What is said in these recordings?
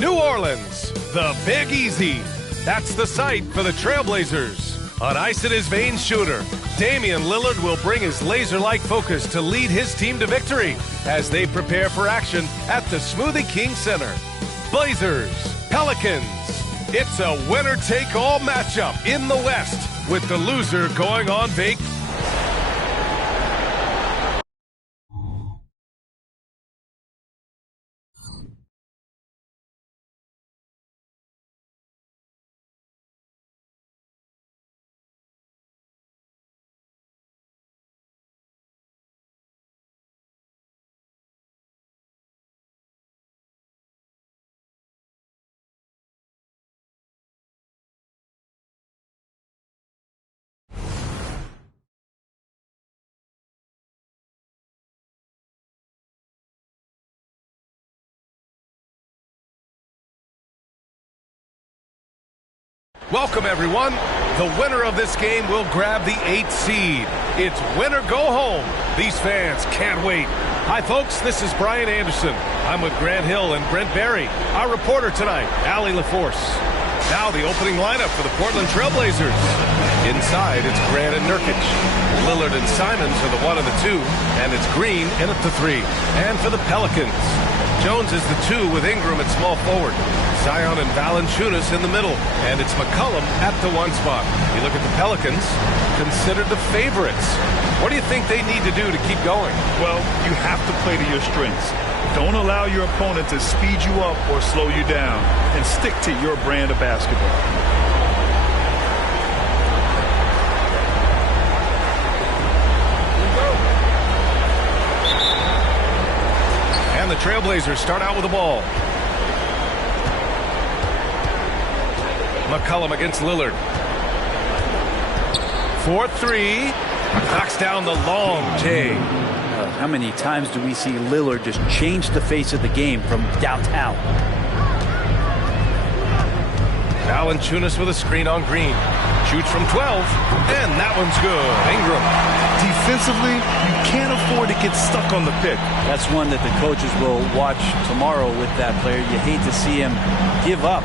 New Orleans, the Big Easy. That's the site for the Trailblazers. On ice in his veins shooter, Damian Lillard will bring his laser-like focus to lead his team to victory as they prepare for action at the Smoothie King Center. Blazers, Pelicans. It's a winner-take-all matchup in the West with the loser going on vacation. Welcome, everyone. The winner of this game will grab the 8th seed. It's win or go home. These fans can't wait. Hi, folks. This is Brian Anderson. I'm with Grant Hill and Brent Barry. Our reporter tonight, Allie LaForce. Now the opening lineup for the Portland Trailblazers. Inside, it's Grant and Nurkic. Lillard and Simons are the 1 and the 2, and it's Green in at the 3. And for the Pelicans, Jones is the 2 with Ingram at small forward. Zion and Valanciunas in the middle, and it's McCollum at the 1 spot. You look at the Pelicans, considered the favorites. What do you think they need to do to keep going? Well, you have to play to your strengths. Don't allow your opponent to speed you up or slow you down, and stick to your brand of basketball. And the Trailblazers start out with the ball. McCollum against Lillard. 4-3. Knocks down the long J. How many times do we see Lillard just change the face of the game from downtown? Valanciunas with a screen on Green. Shoots from 12, and that one's good. Ingram. Defensively, you can't afford to get stuck on the pick. That's one that the coaches will watch tomorrow with that player. You hate to see him give up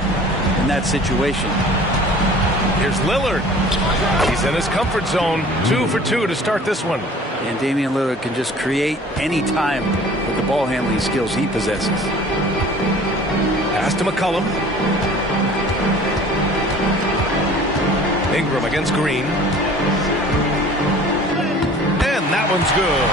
in that situation. Here's Lillard. He's in his comfort zone. 2 for 2 to start this one. And Damian Lillard can just create any time with the ball handling skills he possesses. Pass to McCollum. Ingram against Green. And that one's good.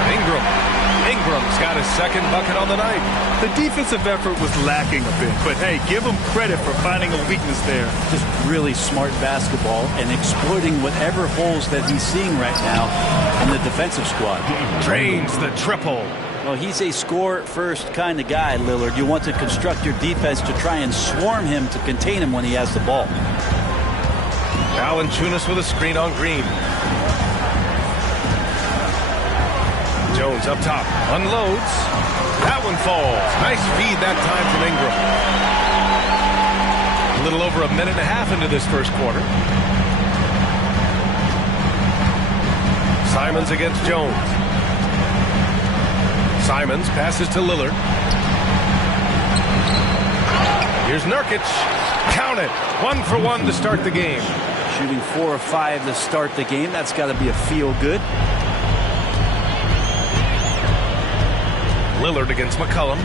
Ingram's got his second bucket on the night. The defensive effort was lacking a bit, but hey, give him credit for finding a weakness there. Just really smart basketball and exploiting whatever holes that he's seeing right now in the defensive squad. Drains the triple. Well, he's a score-first kind of guy, Lillard. You want to construct your defense to try and swarm him to contain him when he has the ball. Valanciunas with a screen on Green. Jones up top, unloads. That one falls. Nice feed that time from Ingram. A little over a minute and a half into this first quarter. Simons against Jones. Simons passes to Lillard. Here's Nurkic. Count it. 1 for 1 to start the game. Shooting 4 or 5 to start the game. That's got to be a feel-good. Lillard against McCollum.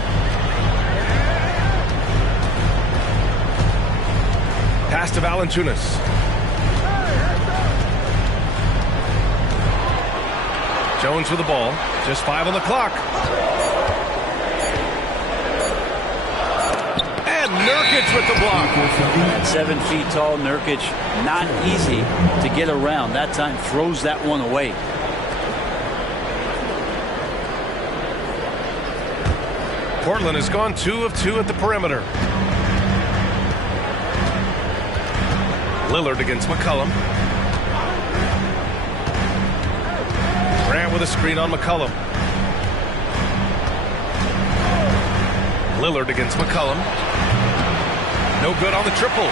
Pass to Valanciunas. Jones with the ball. Just 5 on the clock. And Nurkic with the block. At 7 feet tall, Nurkic, not easy to get around. That time throws that one away. Portland has gone 2 of 2 at the perimeter. Lillard against McCollum. Grant with a screen on McCollum. Lillard against McCollum. No good on the triple.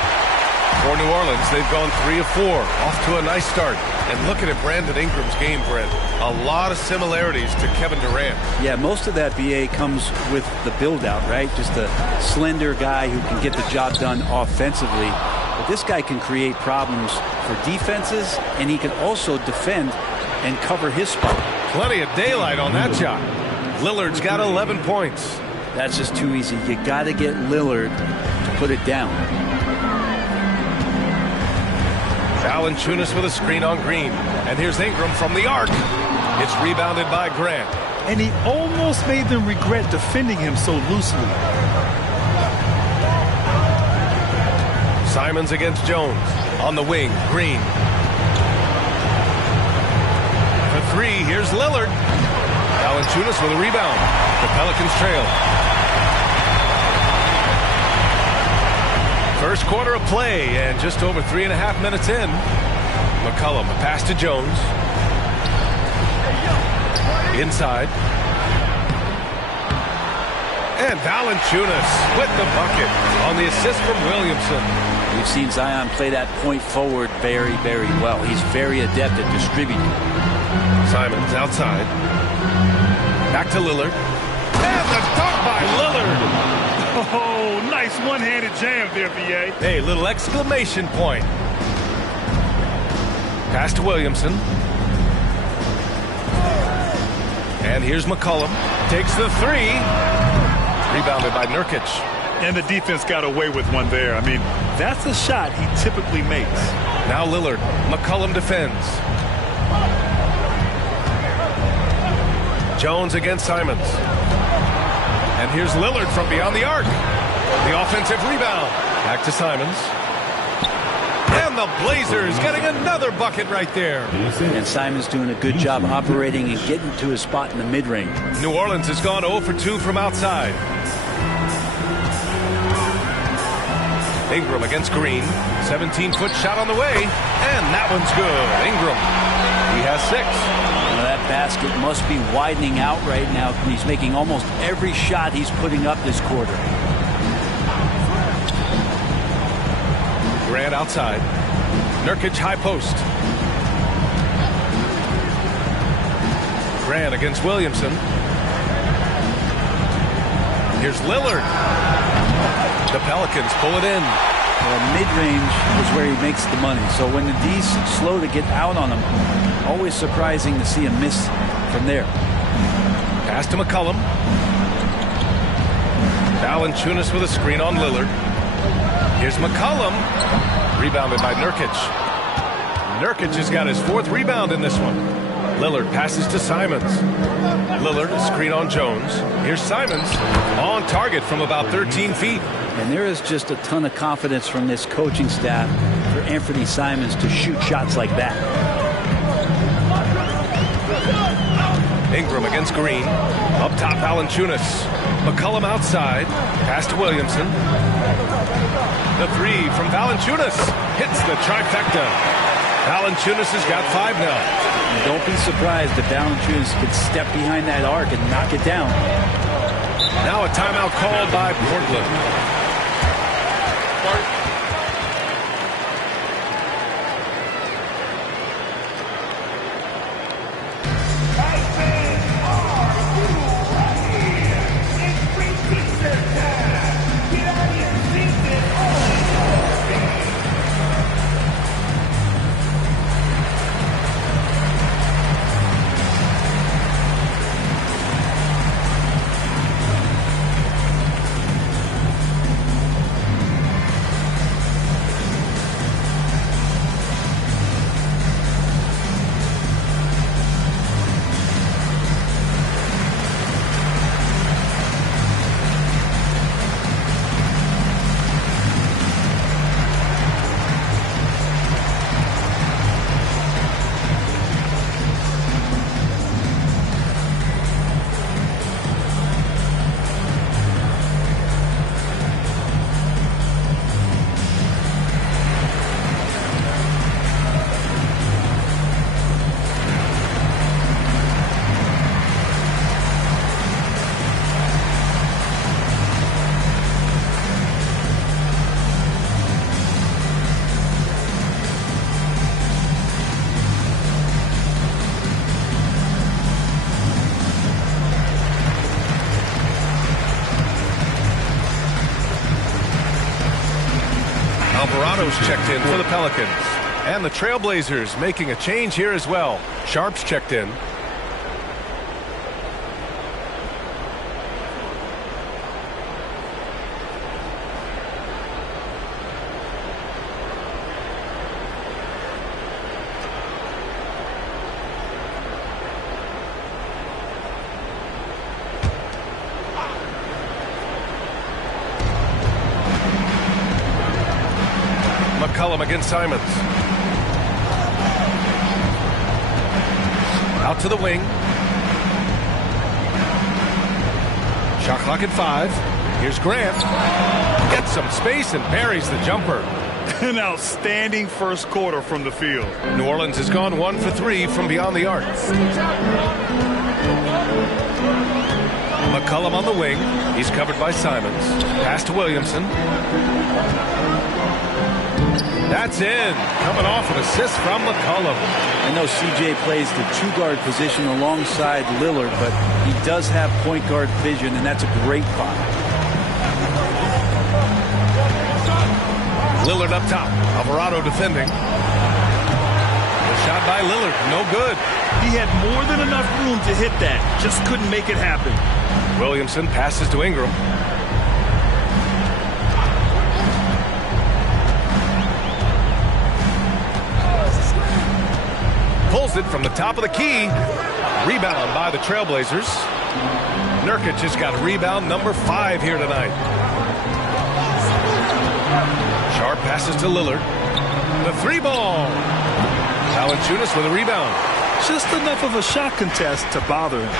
For New Orleans, they've gone 3 of 4, off to a nice start. And looking at Brandon Ingram's game, Brent, a lot of similarities to Kevin Durant. Yeah, most of that, BA, comes with the build-out, right? Just a slender guy who can get the job done offensively. But this guy can create problems for defenses, and he can also defend and cover his spot. Plenty of daylight on that shot. Lillard's got 11 points. That's just too easy. You got to get Lillard to put it down. Valanciunas with a screen on Green. And here's Ingram from the arc. It's rebounded by Grant. And he almost made them regret defending him so loosely. Simons against Jones. On the wing, Green. For 3, here's Lillard. Valanciunas with a rebound. The Pelicans trail. First quarter of play, and just over 3.5 minutes in. McCollum, a pass to Jones. Inside. And Valanciunas with the bucket on the assist from Williamson. We've seen Zion play that point forward very, very well. He's very adept at distributing. Simons outside. Back to Lillard. And the dunk by Lillard. Oh, nice one-handed jam there, B.A. Hey, little exclamation point. Pass to Williamson. And here's McCollum. Takes the 3. Rebounded by Nurkic. And the defense got away with one there. I mean, that's a shot he typically makes. Now Lillard. McCollum defends. Jones against Simons. And here's Lillard from beyond the arc. The offensive rebound. Back to Simons. And the Blazers getting another bucket right there. And Simons doing a good job operating and getting to his spot in the mid-range. New Orleans has gone 0 for 2 from outside. Ingram against Green. 17-foot shot on the way. And that one's good. Ingram. He has 6. That basket must be widening out right now. He's making almost every shot he's putting up this quarter. Grant outside. Nurkic high post. Grant against Williamson. Here's Lillard. The Pelicans pull it in. Mid-range is where he makes the money. So when the D's slow to get out on him, always surprising to see him miss from there. Pass to McCollum. Valanciunas with a screen on Lillard. Here's McCollum. Rebounded by Nurkic. Nurkic has got his 4th rebound in this one. Lillard passes to Simons. Lillard, a screen on Jones. Here's Simons on target from about 13 feet. And there is just a ton of confidence from this coaching staff for Anthony Simons to shoot shots like that. Ingram against Green. Up top, Valanciunas. McCollum outside. Pass to Williamson. The 3 from Valanciunas. Hits the trifecta. Valanciunas has got 5 now. And don't be surprised if Valanciunas could step behind that arc and knock it down. Now a timeout called by Portland. Alvarado's checked in for the Pelicans. And the Trailblazers making a change here as well. Sharp's checked in. McCollum against Simons. Out to the wing. Shot clock at 5. Here's Grant. Gets some space and buries the jumper. An outstanding first quarter from the field. New Orleans has gone 1 for 3 from beyond the arc. McCollum on the wing. He's covered by Simons. Pass to Williamson. That's in. Coming off an assist from McCollum. I know CJ plays the two-guard position alongside Lillard, but he does have point guard vision, and that's a great find. Lillard up top. Alvarado defending. The shot by Lillard. No good. He had more than enough room to hit that. Just couldn't make it happen. Williamson passes to Ingram. Pulls it from the top of the key. Rebound by the Trailblazers. Nurkic has got rebound number 5 here tonight. Sharp passes to Lillard. The 3-ball. Valanciunas with a rebound. Just enough of a shot contest to bother him.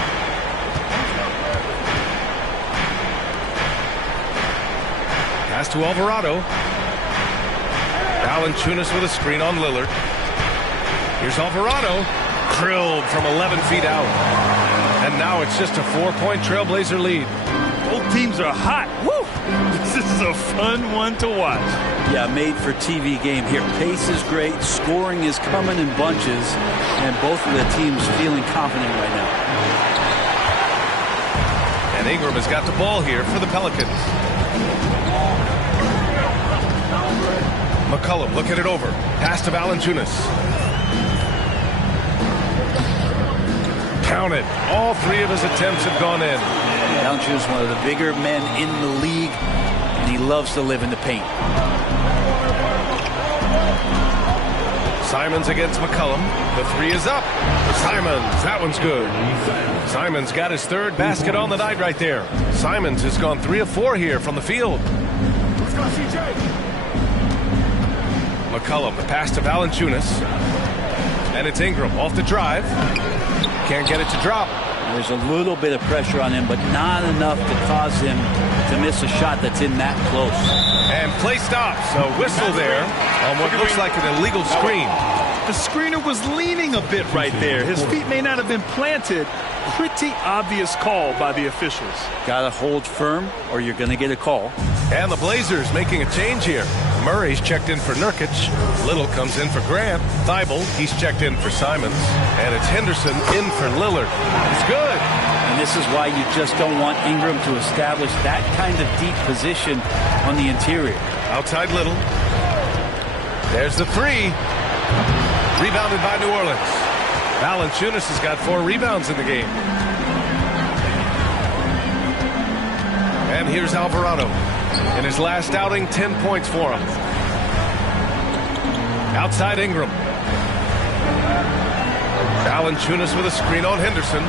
Pass to Alvarado. Valanciunas with a screen on Lillard. Here's Alvarado. Drilled from 11 feet out. And now it's just a 4-point Trailblazer lead. Both teams are hot. Woo! This is a fun one to watch. Yeah, made for TV game here. Pace is great. Scoring is coming in bunches. And both of the teams feeling confident right now. And Ingram has got the ball here for the Pelicans. McCollum looking it over. Pass to Valanciunas. Counted. All 3 of his attempts have gone in. Valanciunas is one of the bigger men in the league, and he loves to live in the paint. Simons against McCollum. The 3 is up. Simons, that one's good. Simons got his 3rd basket on the night right there. Simons has gone 3 of 4 here from the field. Let's go, CJ. McCollum, the pass to Valanciunas. And it's Ingram off the drive. Can't get it to drop. There's a little bit of pressure on him, but not enough to cause him to miss a shot that's in that close. And play stops. A whistle there on what looks like an illegal screen. The screener was leaning a bit right there. His feet may not have been planted. Pretty obvious call by the officials. Got to hold firm or you're going to get a call. And the Blazers making a change here. Murray's checked in for Nurkic. Little comes in for Grant. Thibault, he's checked in for Simons. And it's Henderson in for Lillard. It's good. And this is why you just don't want Ingram to establish that kind of deep position on the interior. Outside Little. There's the 3. Rebounded by New Orleans. Valanciunas has got 4 rebounds in the game. And here's Alvarado. In his last outing, 10 points for him. Outside Ingram. Valanciunas with a screen on Henderson.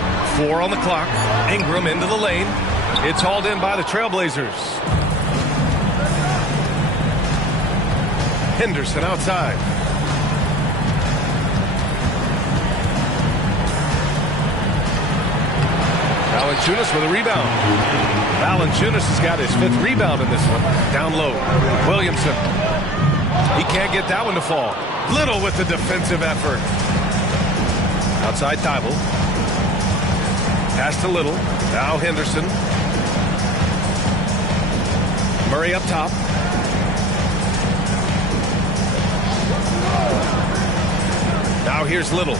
4 on the clock. Ingram into the lane. It's hauled in by the Trailblazers. Henderson outside. Valanciunas with a rebound. Valanciunas has got his 5th rebound in this one. Down low. Williamson. He can't get that one to fall. Little with the defensive effort. Outside Thibault. Pass to Little. Now Henderson. Murray up top. Now here's Little.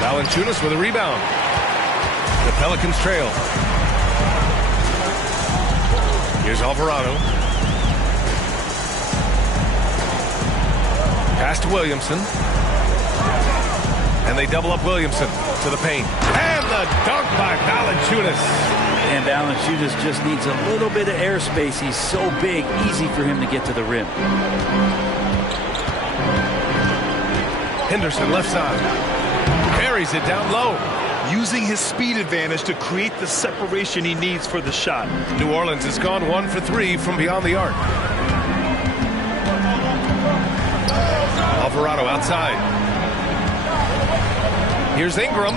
Valanciunas with a rebound. The Pelicans trail. Here's Alvarado. Pass to Williamson. And they double up Williamson to the paint. And the dunk by Valanciunas. And Valanciunas just needs a little bit of airspace. He's so big, easy for him to get to the rim. Henderson left side. Carries it down low. Using his speed advantage to create the separation he needs for the shot. New Orleans has gone 1 for 3 from beyond the arc. Alvarado outside. Here's Ingram.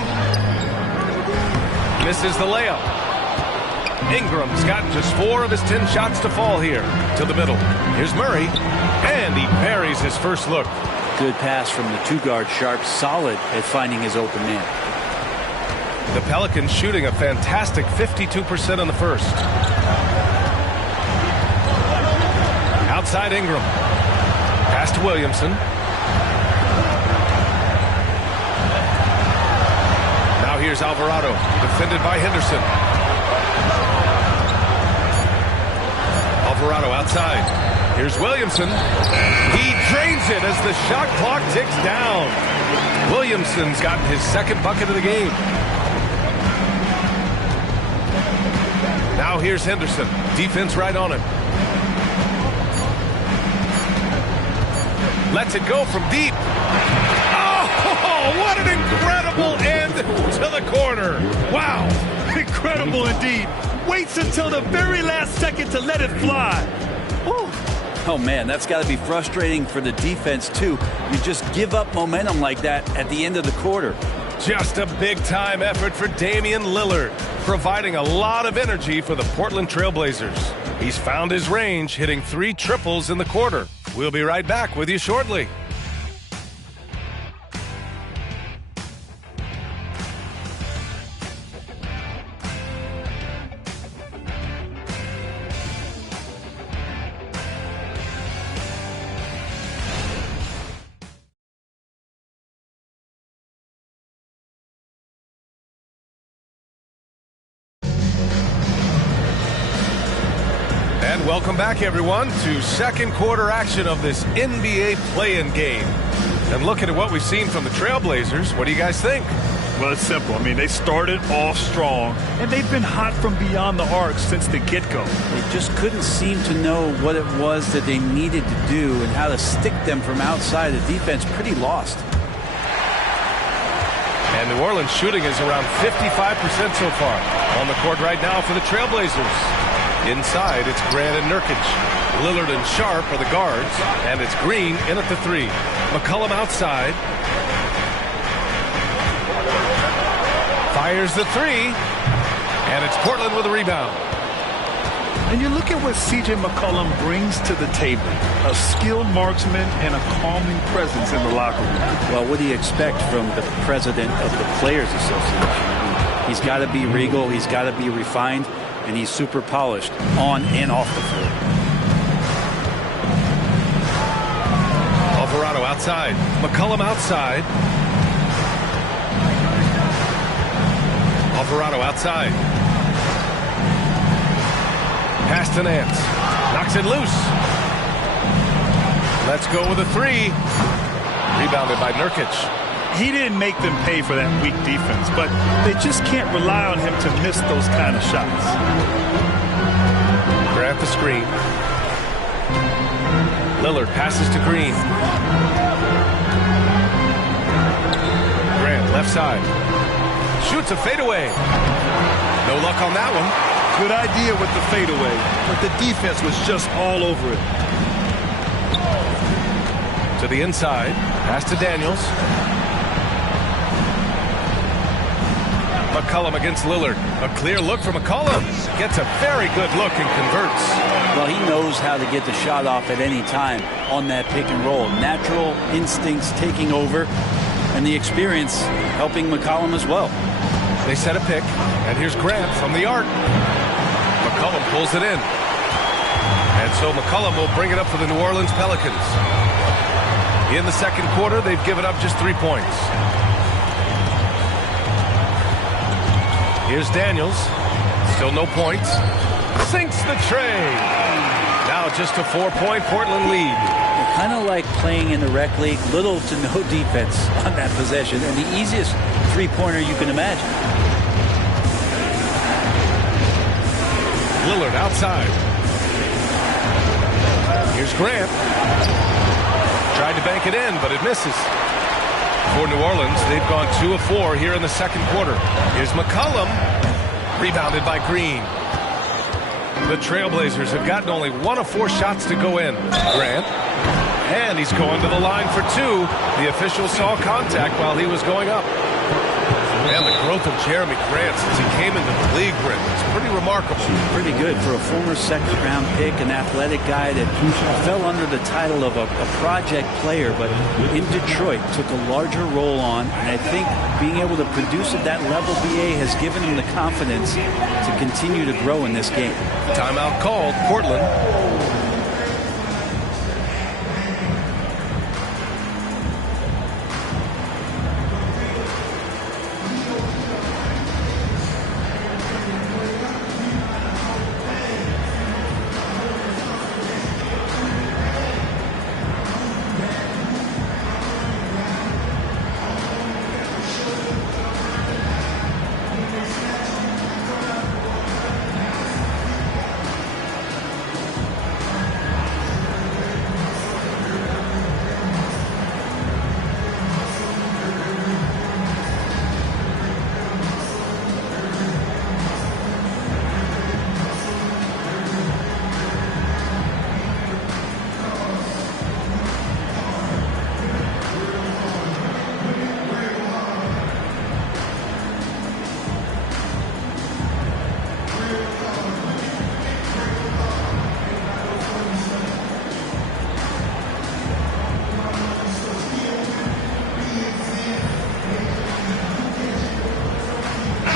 Misses the layup. Ingram's gotten just 4 of his 10 shots to fall here. To the middle. Here's Murray. And he buries his first look. Good pass from the two-guard Sharp. Solid at finding his open man. The Pelicans shooting a fantastic 52% in the first. Outside Ingram. Pass to Williamson. Now here's Alvarado, defended by Henderson. Alvarado outside. Here's Williamson. He drains it as the shot clock ticks down. Williamson's gotten his second bucket of the game. Now here's Henderson. Defense right on him. Lets it go from deep. Oh, what an incredible end to the corner. Wow. Incredible indeed. Waits until the very last second to let it fly. Woo. Oh, man, that's got to be frustrating for the defense, too. You just give up momentum like that at the end of the quarter. Just a big-time effort for Damian Lillard, providing a lot of energy for the Portland Trail Blazers. He's found his range, hitting 3 triples in the quarter. We'll be right back with you shortly. And welcome back, everyone, to second quarter action of this NBA play-in game. And looking at what we've seen from the Trailblazers, what do you guys think? Well, it's simple. I mean, they started off strong, and they've been hot from beyond the arc since the get-go. They just couldn't seem to know what it was that they needed to do and how to stick them from outside. The defense pretty lost. And New Orleans shooting is around 55% so far. On the court right now for the Trailblazers. Inside, it's Grant and Nurkic. Lillard and Sharp are the guards, and it's Green in at the 3. McCollum outside. Fires the 3, and it's Portland with a rebound. And you look at what C.J. McCollum brings to the table. A skilled marksman and a calming presence in the locker room. Well, what do you expect from the president of the Players Association? He's got to be regal, he's got to be refined, and he's super polished on and off the floor. Alvarado outside. McCollum outside. Alvarado outside. Pass to Nance. Knocks it loose. Let's go with a 3. Rebounded by Nurkic. He didn't make them pay for that weak defense, but they just can't rely on him to miss those kind of shots. Grant the screen. Lillard passes to Green. Grant left side. Shoots a fadeaway. No luck on that one. Good idea with the fadeaway, but the defense was just all over it. To the inside. Pass to Daniels. McCollum against Lillard. A clear look for McCollum. Gets a very good look and converts. Well, he knows how to get the shot off at any time on that pick and roll. Natural instincts taking over, and the experience helping McCollum as well. They set a pick, and here's Grant from the arc. McCollum pulls it in. And so McCollum will bring it up for the New Orleans Pelicans. In the second quarter, they've given up just 3 points. Here's Daniels. Still no points. Sinks the tray. Now just a 4-point Portland lead. Kind of like playing in the rec league, little to no defense on that possession, and the easiest three-pointer you can imagine. Lillard outside. Here's Grant. Tried to bank it in, but it misses. For New Orleans, they've gone 2 of 4 here in the second quarter. Here's McCollum. Rebounded by Green. The Trailblazers have gotten only 1 of 4 shots to go in. Grant. And he's going to the line for 2. The official saw contact while he was going up. And the growth of Jeremy Grant since he came into the league, Brent, it's pretty remarkable. Pretty good for a former second-round pick, an athletic guy that fell under the title of a project player, but in Detroit took a larger role on. And I think being able to produce at that level, BA, has given him the confidence to continue to grow in this game. Timeout called, Portland.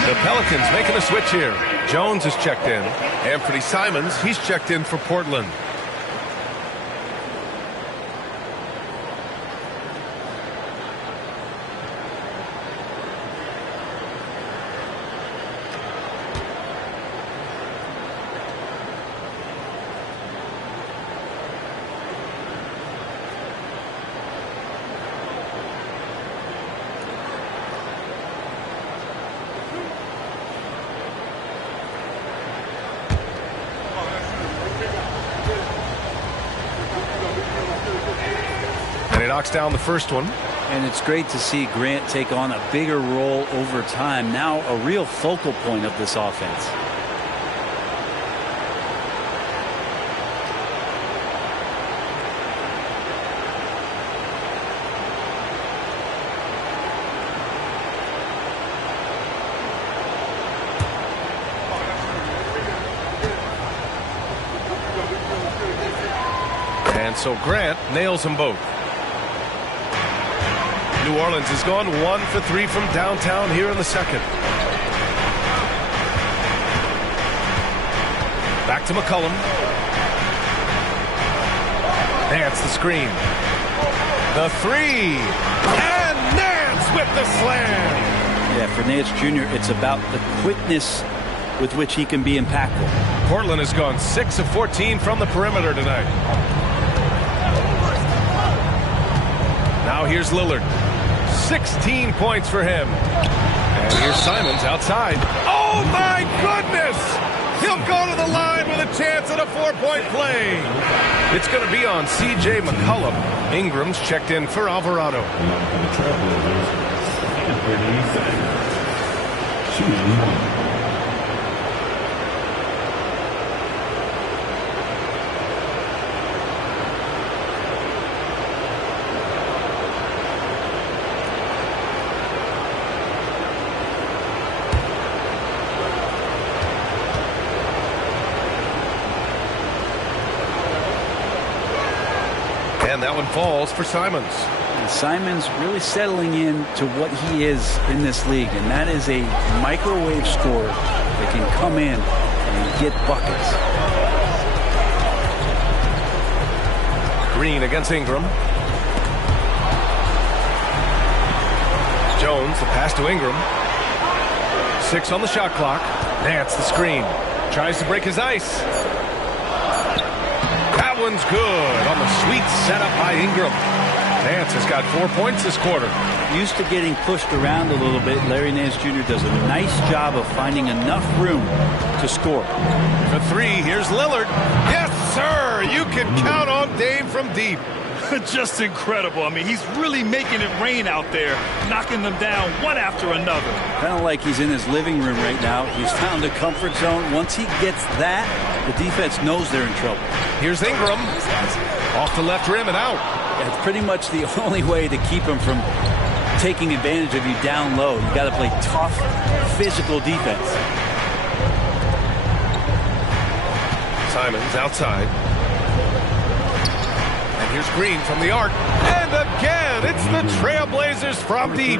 The Pelicans making a switch here. Jones is checked in. Anthony Simons, he's checked in for Portland. And he knocks down the first one. And it's great to see Grant take on a bigger role over time. Now a real focal point of this offense. And so Grant nails them both. New Orleans has gone 1 for 3 from downtown here in the second. Back to McCollum. Nance the screen. The 3. And Nance with the slam. Yeah, for Nance Jr., it's about the quickness with which he can be impactful. Portland has gone 6 of 14 from the perimeter tonight. Now here's Lillard. 16 points for him. And here's Simons outside. Oh, my goodness! He'll go to the line with a chance at a 4-point play. It's going to be on C.J. McCollum. Ingram's checked in for Alvarado. And that one falls for Simons. And Simons really settling in to what he is in this league, and that is a microwave scorer that can come in and get buckets. Green against Ingram. Jones, the pass to Ingram. 6 on the shot clock. Nance the screen. Tries to break his ice. That one's good on the sweet setup by Ingram. Nance has got 4 points this quarter. Used to getting pushed around a little bit, Larry Nance Jr. does a nice job of finding enough room to score. For three, here's Lillard. Yes, sir! You can count on Dame from deep. Just incredible. I mean, he's really making it rain out there, knocking them down one after another. Kind of like he's in his living room right now. He's found a comfort zone. Once he gets that, the defense knows they're in trouble. Here's Ingram. Off the left rim and out. That's pretty much the only way to keep him from taking advantage of you down low. You got to play tough, physical defense. Simons outside. And here's Green from the arc. And again, it's the Trailblazers from deep.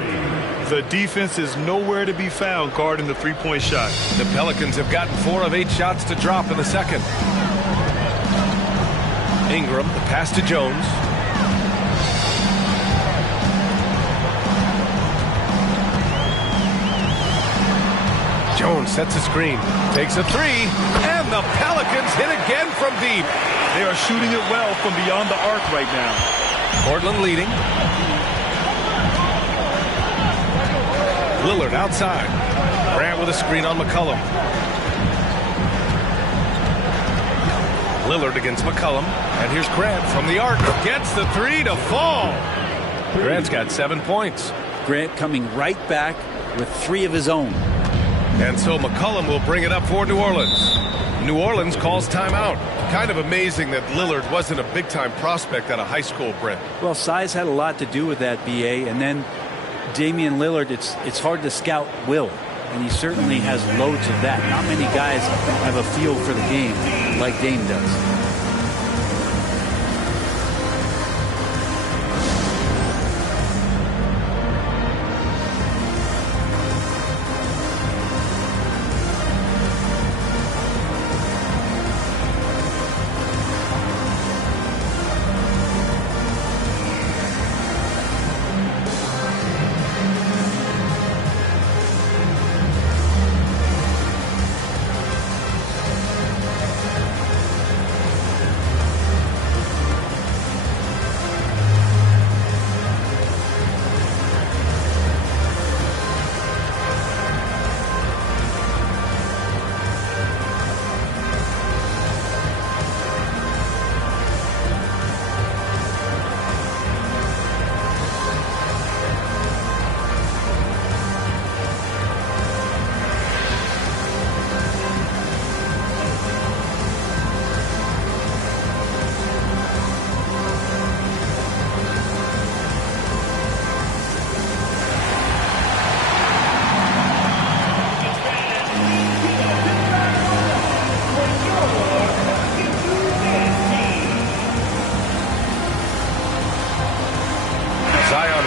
The defense is nowhere to be found guarding the three-point shot. The Pelicans have gotten 4 of 8 shots to drop in the second. Ingram, the pass to Jones. Jones sets a screen, takes a three, and the Pelicans hit again from deep. They are shooting it well from beyond the arc right now. Portland leading. Lillard outside. Grant with a screen on McCollum. Lillard against McCollum. And here's Grant from the arc. Gets the three to fall. Grant's got 7 points. Grant coming right back with 3 of his own. And so McCollum will bring it up for New Orleans. New Orleans calls timeout. Kind of amazing that Lillard wasn't a big-time prospect out of high school, Brent. Well, size had a lot to do with that, B.A. And then Damian Lillard, it's hard to scout will. And he certainly has loads of that. Not many guys have a feel for the game like Dame does.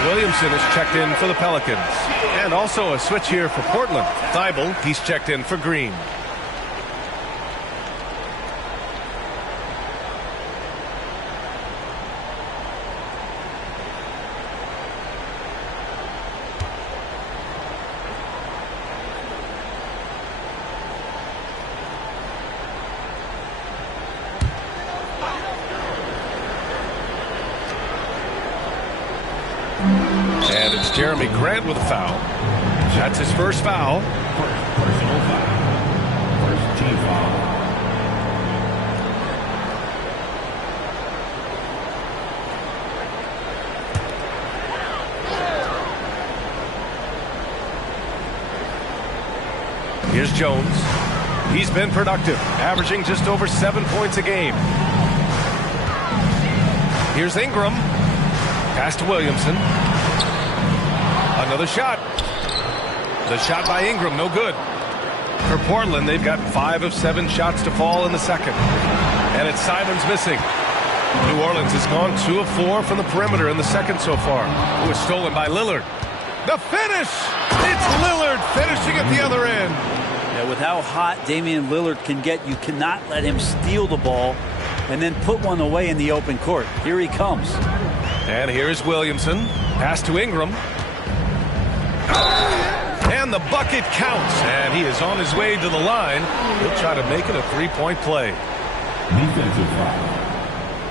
Williamson is checked in for the Pelicans. And also a switch here for Portland. Thibault, he's checked in for Green. And it's Jeremy Grant with a foul. That's his first foul. Personal foul. First team foul. Here's Jones. He's been productive, averaging just over 7 points a game. Here's Ingram. Pass to Williamson. Another shot. The shot by Ingram, no good. For Portland, they've gotten 5 of 7 shots to fall in the second. And it's Simons missing. New Orleans has gone 2 of 4 from the perimeter in the second so far. It was stolen by Lillard. The finish! It's Lillard finishing at the other end. Yeah, with how hot Damian Lillard can get, you cannot let him steal the ball and then put one away in the open court. Here he comes. And here's Williamson. Pass to Ingram. And And the bucket counts. And he is on his way to the line. He'll try to make it a three-point play. Defensive foul.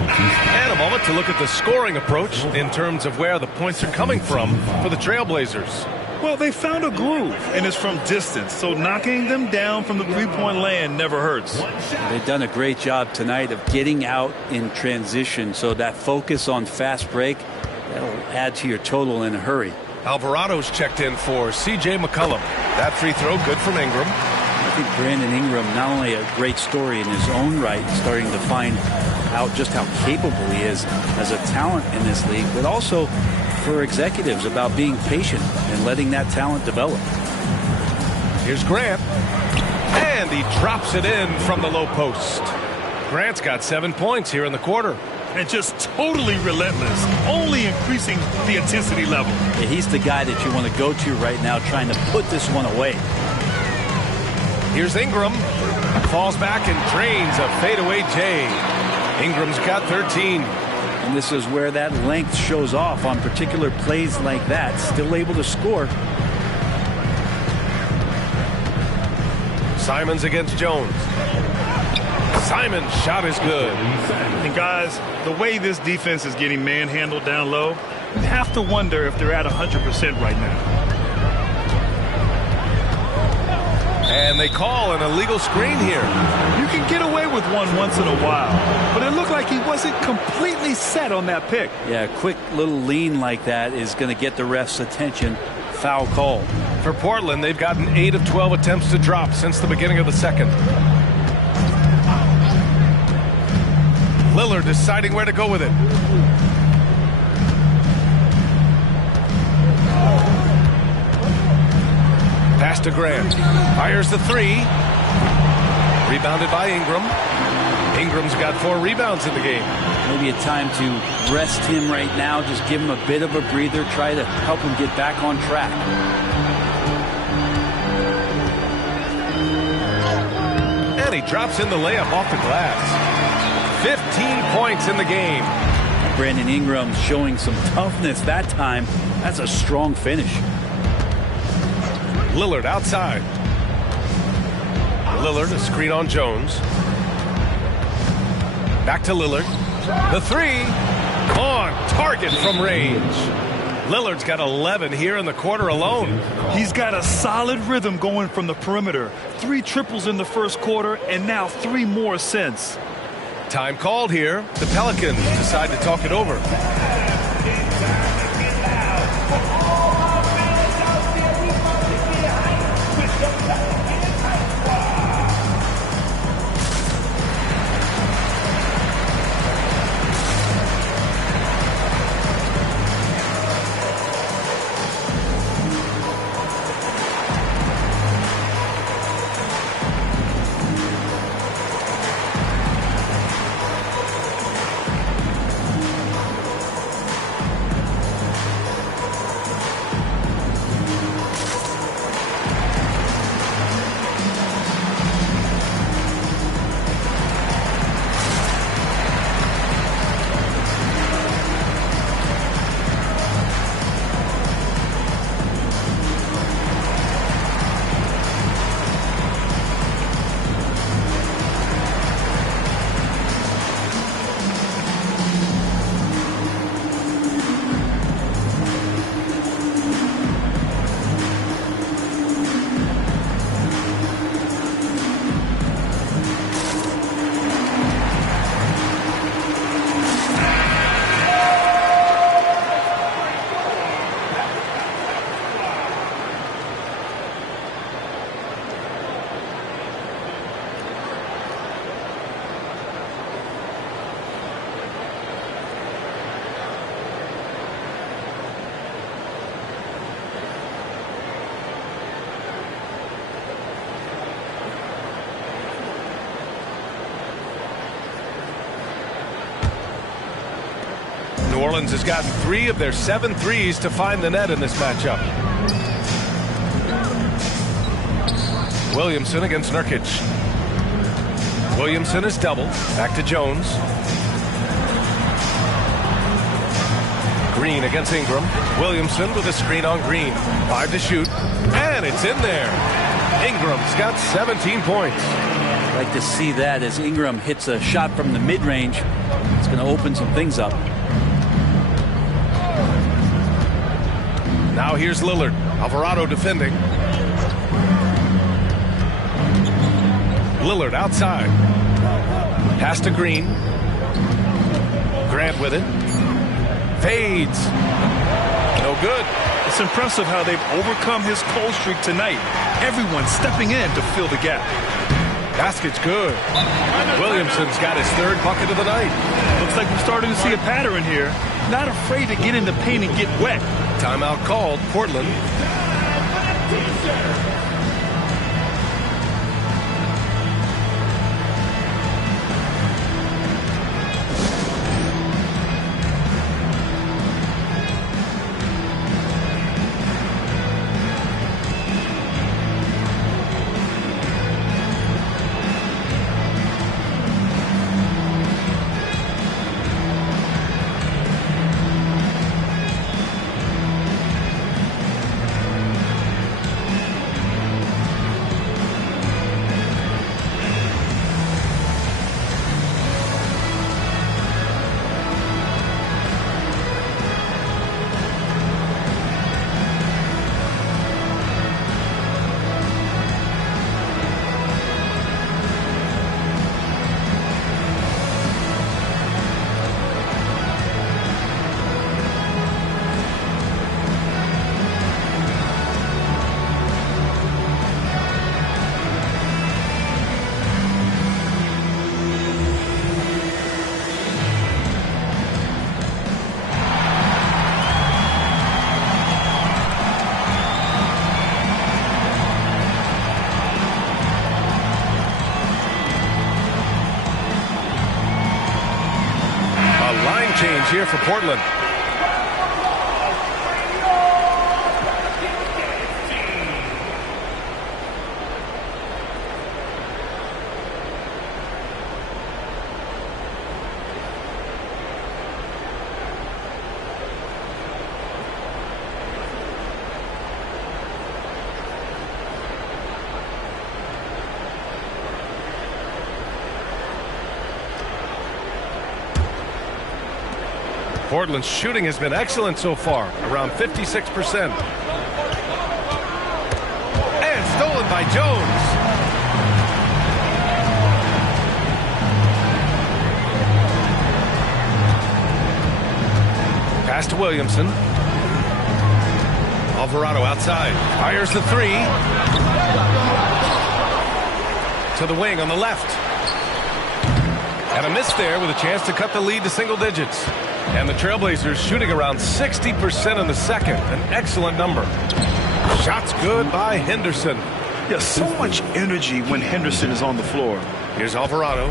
And a moment to look at the scoring approach in terms of where the points are coming from for the Trailblazers. Well, they found a groove, and it's from distance, so knocking them down from the three-point land never hurts. They've done a great job tonight of getting out in transition, so that focus on fast break, that'll add to your total in a hurry. Alvarado's checked in for C.J. McCollum. That free throw good from Ingram. I think Brandon Ingram, not only a great story in his own right, starting to find out just how capable he is as a talent in this league, but also for executives about being patient and letting that talent develop. Here's Grant. And he drops it in from the low post. Grant's got 7 points here in the quarter. And just totally relentless, only increasing the intensity level. Yeah, he's the guy that you want to go to right now, trying to put this one away. Here's Ingram. Falls back and drains a fadeaway J. Ingram's got 13. And this is where that length shows off on particular plays like that. Still able to score. Simons against Jones. Simon's shot is good. And guys, the way this defense is getting manhandled down low, you have to wonder if they're at 100% right now. And they call an illegal screen here. You can get away with one once in a while, but it looked like he wasn't completely set on that pick. Yeah, a quick little lean like that is going to get the ref's attention. Foul call. For Portland, they've gotten 8 of 12 attempts to drop since the beginning of the second. Lillard deciding where to go with it. Pass to Grant. Fires the three. Rebounded by Ingram. Ingram's got 4 rebounds in the game. Maybe a time to rest him right now. Just give him a bit of a breather. Try to help him get back on track. And he drops in the layup off the glass. 15 points in the game. Brandon Ingram showing some toughness that time. That's a strong finish. Lillard outside. Lillard, a screen on Jones. Back to Lillard. The three on target from range. Lillard's got 11 here in the quarter alone. He's got a solid rhythm going from the perimeter. 3 triples in the first quarter, and now 3 more since. Time called here. The Pelicans decide to talk it over. New Orleans has gotten 3 of their 7 threes to find the net in this matchup. Williamson against Nurkic. Williamson is double. Back to Jones. Green against Ingram. Williamson with a screen on Green. 5 to shoot. And it's in there. Ingram's got 17 points. I'd like to see that as Ingram hits a shot from the mid-range. It's going to open some things up. Now here's Lillard. Alvarado defending. Lillard outside. Pass to Green. Grant with it. Fades. No good. It's impressive how they've overcome his cold streak tonight. Everyone stepping in to fill the gap. Basket's good. Williamson's got his third bucket of the night. Looks like we're starting to see a pattern here. Not afraid to get in the paint and get wet. Timeout called. Portland. Change here for Portland. Portland's shooting has been excellent so far, around 56%. And stolen by Jones. Pass to Williamson. Alvarado outside. Fires the three. To the wing on the left. And a miss there with a chance to cut the lead to single digits. And the Trailblazers shooting around 60% in the second. An excellent number. Shots good by Henderson. Yeah, so much energy when Henderson is on the floor. Here's Alvarado.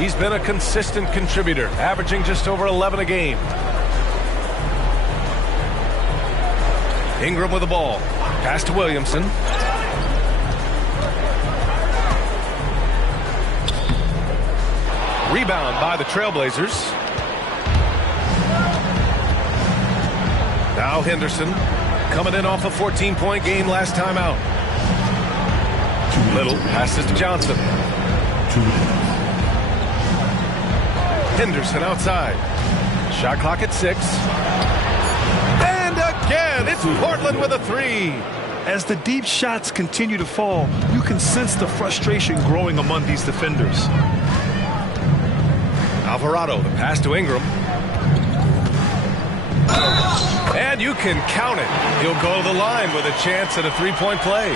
He's been a consistent contributor, averaging just over 11 a game. Ingram with the ball. Pass to Williamson. Rebound by the Trailblazers. Now Henderson coming in off a 14-point game last time out. Little passes to Johnson. Henderson outside. Shot clock at 6. And again, it's Portland with a three. As the deep shots continue to fall, you can sense the frustration growing among these defenders. Alvarado, the pass to Ingram. And you can count it. He'll go to the line with a chance at a three-point play.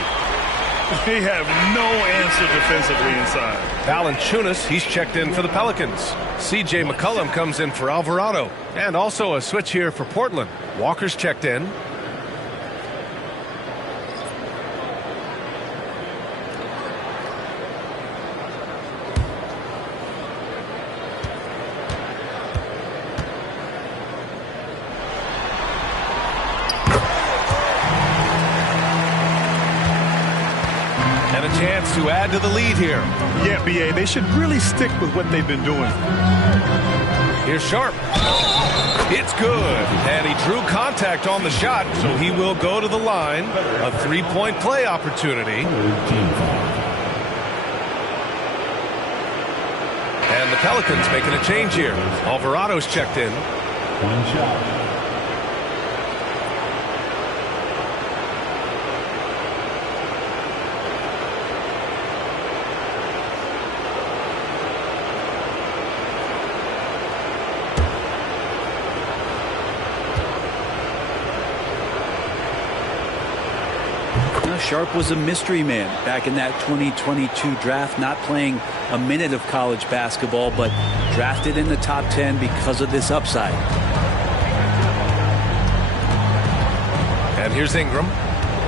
They have no answer defensively inside. Valanciunas, he's checked in for the Pelicans. C.J. McCollum comes in for Alvarado. And also a switch here for Portland. Walker's checked in. And a chance to add to the lead here. Yeah, B.A., they should really stick with what they've been doing. Here's Sharp. It's good. And he drew contact on the shot, so he will go to the line. A 3-point play opportunity. And the Pelicans making a change here. Alvarado's checked in. One shot. Sharp was a mystery man back in that 2022 draft, not playing a minute of college basketball, but drafted in the top 10 because of this upside. And here's Ingram.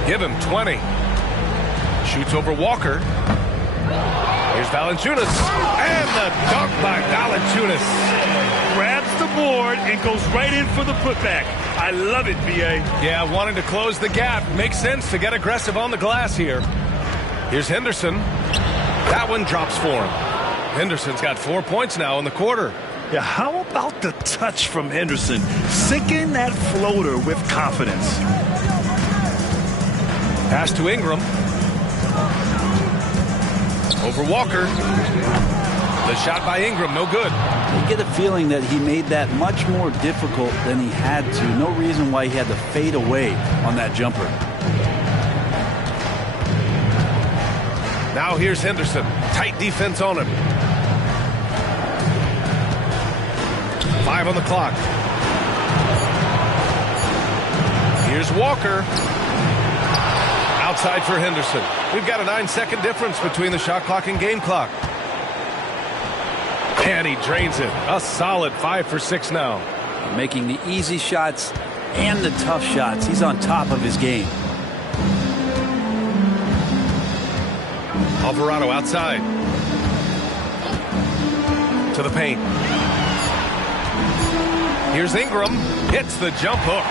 Give him 20. Shoots over Walker. Here's Valanciunas. And the dunk by Valanciunas. Grabs the board and goes right in for the putback. I love it, B.A. Yeah, wanting to close the gap. Makes sense to get aggressive on the glass here. Here's Henderson. That one drops for him. Henderson's got 4 points now in the quarter. Yeah, how about the touch from Henderson? Sinking that floater with confidence. Pass to Ingram. Over Walker. The shot by Ingram, no good. You get a feeling that he made that much more difficult than he had to. No reason why he had to fade away on that jumper. Now here's Henderson. Tight defense on him. 5 on the clock. Here's Walker. Outside for Henderson. We've got a 9-second difference between the shot clock and game clock. And he drains it. A solid 5 for 6 now. Making the easy shots and the tough shots. He's on top of his game. Alvarado outside. To the paint. Here's Ingram. Hits the jump hook.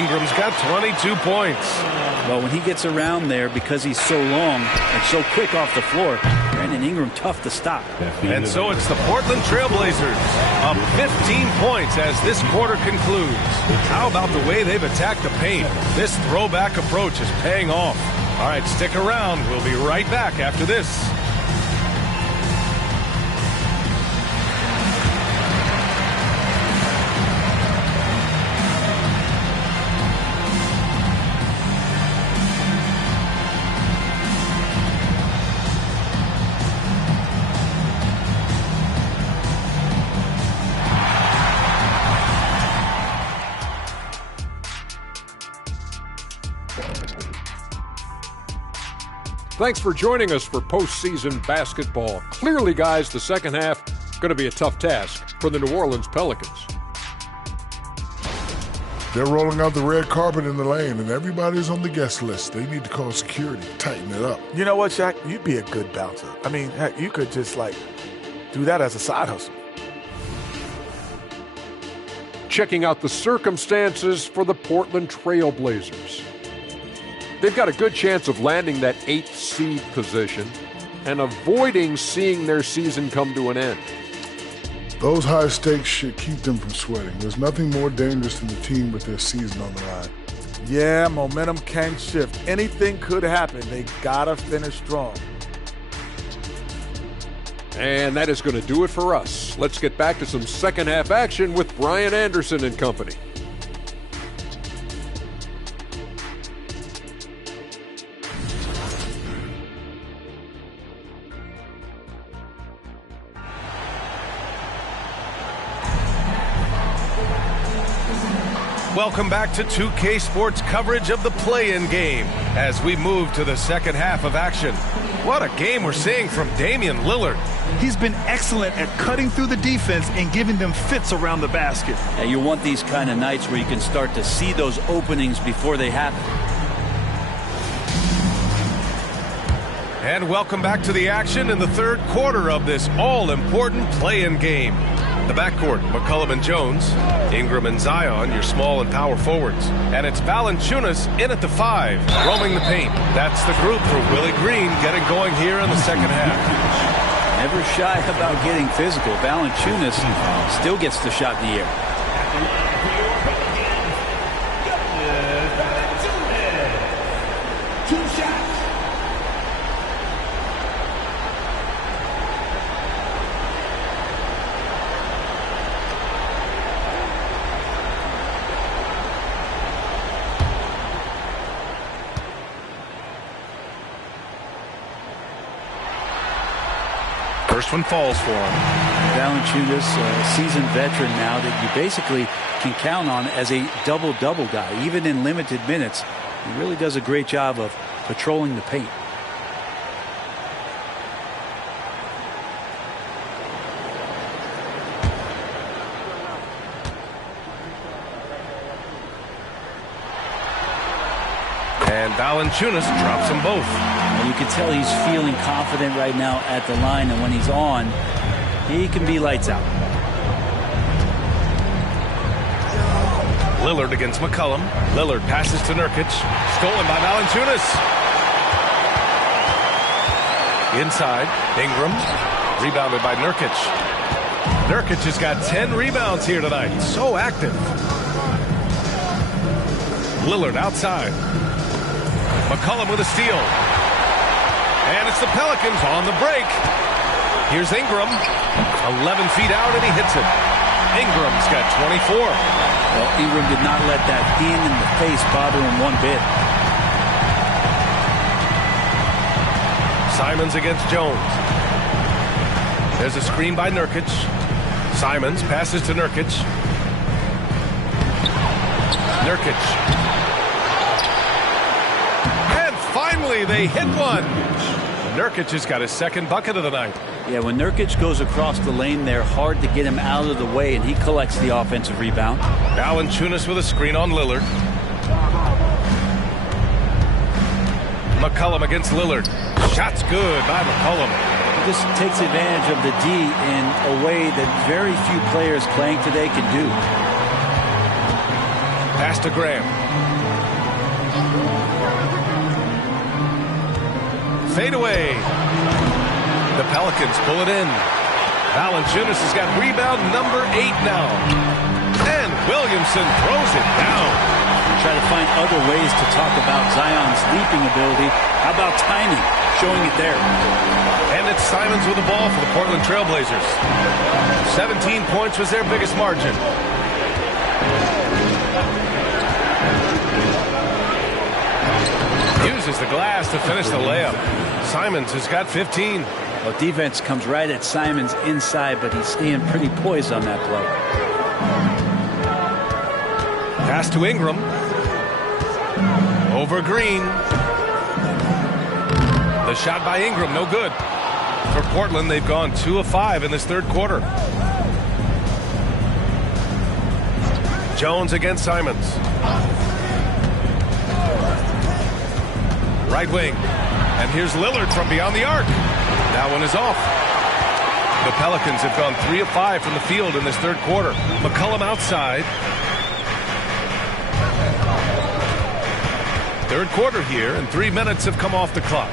Ingram's got 22 points. Well, when he gets around there, because he's so long and so quick off the floor, Brandon Ingram tough to stop. And so it's the Portland Trailblazers up 15 points as this quarter concludes. How about the way they've attacked the paint? This throwback approach is paying off. All right, stick around. We'll be right back after this. Thanks for joining us for postseason basketball. Clearly, guys, the second half going to be a tough task for the New Orleans Pelicans. They're rolling out the red carpet in the lane, and everybody's on the guest list. They need to call security, tighten it up. You know what, Shaq? You'd be a good bouncer. I mean, heck, you could just, do that as a side hustle. Checking out the circumstances for the Portland Trailblazers. They've got a good chance of landing that 8th seed position and avoiding seeing their season come to an end. Those high stakes should keep them from sweating. There's nothing more dangerous than the team with their season on the line. Yeah, momentum can shift. Anything could happen. They gotta finish strong. And that is going to do it for us. Let's get back to some second half action with Brian Anderson and company. Welcome back to 2K Sports coverage of the play-in game as we move to the second half of action. What a game we're seeing from Damian Lillard. He's been excellent at cutting through the defense and giving them fits around the basket. And you want these kind of nights where you can start to see those openings before they happen. And welcome back to the action in the third quarter of this all-important play-in game. The backcourt, McCollum and Jones, Ingram and Zion, your small and power forwards. And it's Valanciunas in at the 5, roaming the paint. That's the group for Willie Green getting going here in the second half. Never shy about getting physical. Valanciunas still gets the shot in the air. First one falls for him. Valanciunas, a seasoned veteran now that you basically can count on as a double-double guy. Even in limited minutes, he really does a great job of patrolling the paint. And Valanciunas drops them both. And you can tell he's feeling confident right now at the line, and when he's on, he can be lights out. Lillard against McCollum. Lillard passes to Nurkic. Stolen by Valanciunas. Inside, Ingram. Rebounded by Nurkic. Nurkic has got 10 rebounds here tonight. So active. Lillard outside. McCollum with a steal. And it's the Pelicans on the break. Here's Ingram. 11 feet out, and he hits it. Ingram's got 24. Well, Ingram did not let that hand in the face bother him one bit. Simons against Jones. There's a screen by Nurkic. Simons passes to Nurkic. Nurkic. And finally, they hit one. Nurkic has got his second bucket of the night. Yeah, when Nurkic goes across the lane, they're hard to get him out of the way, and he collects the offensive rebound. Valanciunas with a screen on Lillard. McCollum against Lillard. Shot's good by McCollum. He just takes advantage of the D in a way that very few players playing today can do. Pass to Graham. Fade away. The Pelicans pull it in. Valanciunas has got rebound number 8 now. And Williamson throws it down. Try to find other ways to talk about Zion's leaping ability. How about timing? Showing it there. And it's Simons with the ball for the Portland Trailblazers. 17 points was their biggest margin. Uses the glass to finish the layup. Simons has got 15. Well, defense comes right at Simons inside, but he's staying pretty poised on that play. Pass to Ingram. Over Green. The shot by Ingram, no good. For Portland, they've gone 2 of 5 in this third quarter. Jones against Simons. Right wing. And here's Lillard from beyond the arc. That one is off. The Pelicans have gone 3 of 5 from the field in this third quarter. McCollum outside. Third quarter here, and 3 minutes have come off the clock.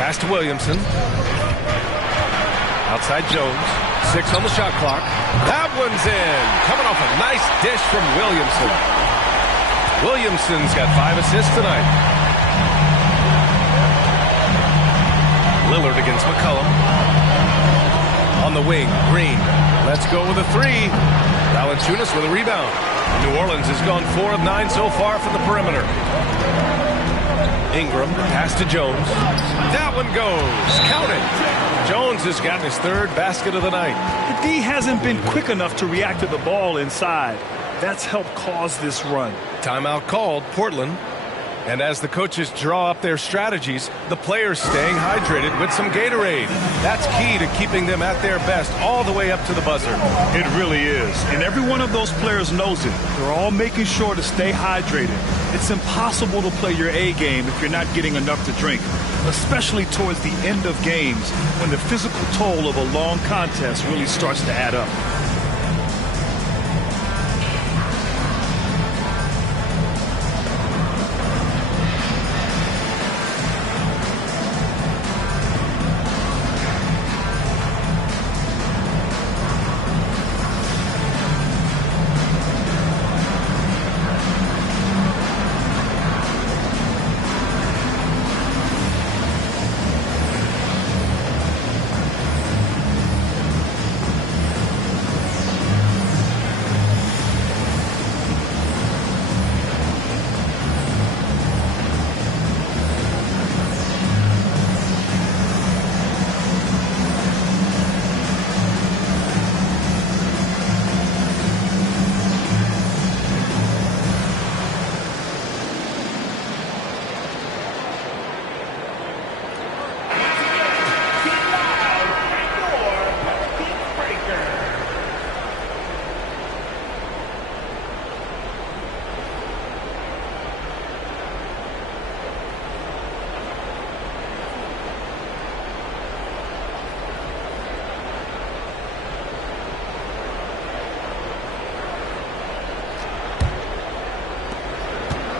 Pass to Williamson. Outside Jones. 6 on the shot clock. That one's in. Coming off a nice dish from Williamson. Williamson's got 5 assists tonight. Lillard against McCollum. On the wing, Green. Let's go with a 3. Valanciunas with a rebound. New Orleans has gone 4 of 9 so far from the perimeter. Ingram, pass to Jones. That one goes. Count it. Jones has gotten his 3rd basket of the night. The D hasn't been quick enough to react to the ball inside. That's helped cause this run. Timeout called, Portland. And as the coaches draw up their strategies, the players staying hydrated with some Gatorade. That's key to keeping them at their best all the way up to the buzzer. It really is. And every one of those players knows it. They're all making sure to stay hydrated. It's impossible to play your A game if you're not getting enough to drink, especially towards the end of games when the physical toll of a long contest really starts to add up.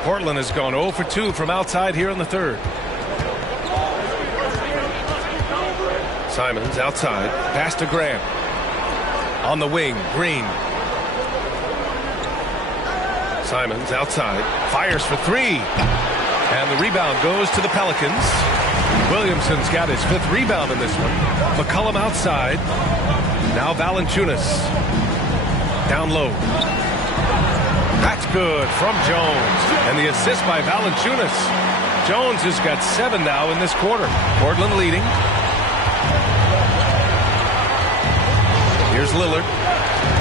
Portland has gone 0 for 2 from outside here in the third. Simons outside. Pass to Grant. On the wing, Green. Simons outside. Fires for three. And the rebound goes to the Pelicans. Williamson's got his 5th rebound in this one. McCollum outside. Now Valanciunas. Down low. That's good from Jones. And the assist by Valanciunas. Jones has got 7 now in this quarter. Portland leading. Here's Lillard.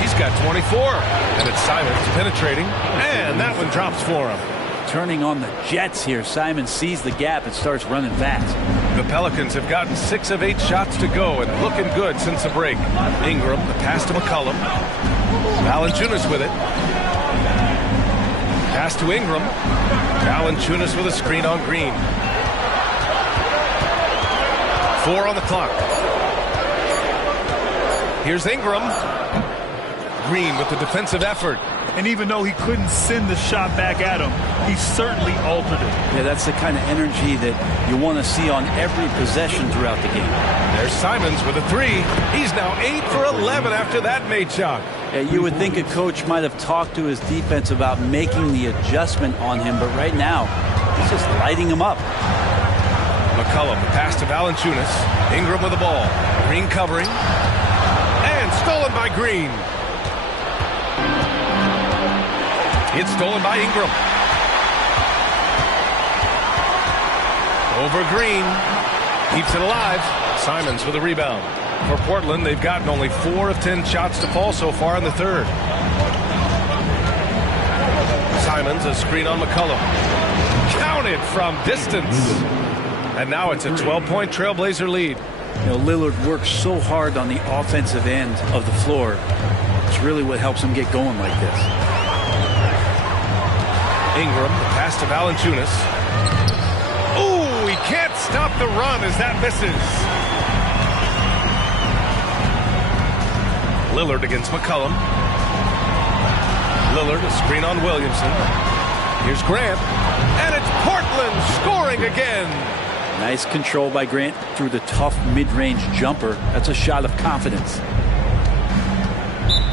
He's got 24. And it's Simons penetrating. And that one drops for him. Turning on the Jets here. Simon sees the gap and starts running fast. The Pelicans have gotten 6 of 8 shots to go and looking good since the break. Ingram, the pass to McCollum. Valanciunas with it. Pass to Ingram. Valanciunas with a screen on Green. 4 on the clock. Here's Ingram. Green with the defensive effort. And even though he couldn't send the shot back at him, he certainly altered it. Yeah, that's the kind of energy that you want to see on every possession throughout the game. There's Simons with a 3. He's now 8 for 11 after that made shot. Yeah, you would think a coach might have talked to his defense about making the adjustment on him, but right now, he's just lighting him up. McCollum, the pass to Valanciunas. Ingram with the ball. Green covering. And stolen by Green. It's stolen by Ingram. Over Green. Keeps it alive. Simons with a rebound. For Portland, they've gotten only 4 of 10 shots to fall so far in the third. Simons, a screen on McCollum. Counted from distance. And now it's a 12-point Trailblazer lead. You know, Lillard works so hard on the offensive end of the floor. It's really what helps him get going like this. Ingram, the pass to Valanciunas. Ooh, he can't stop the run as that misses. Lillard against McCollum. Lillard, a screen on Williamson. Here's Grant. And it's Portland scoring again. Nice control by Grant through the tough mid-range jumper. That's a shot of confidence.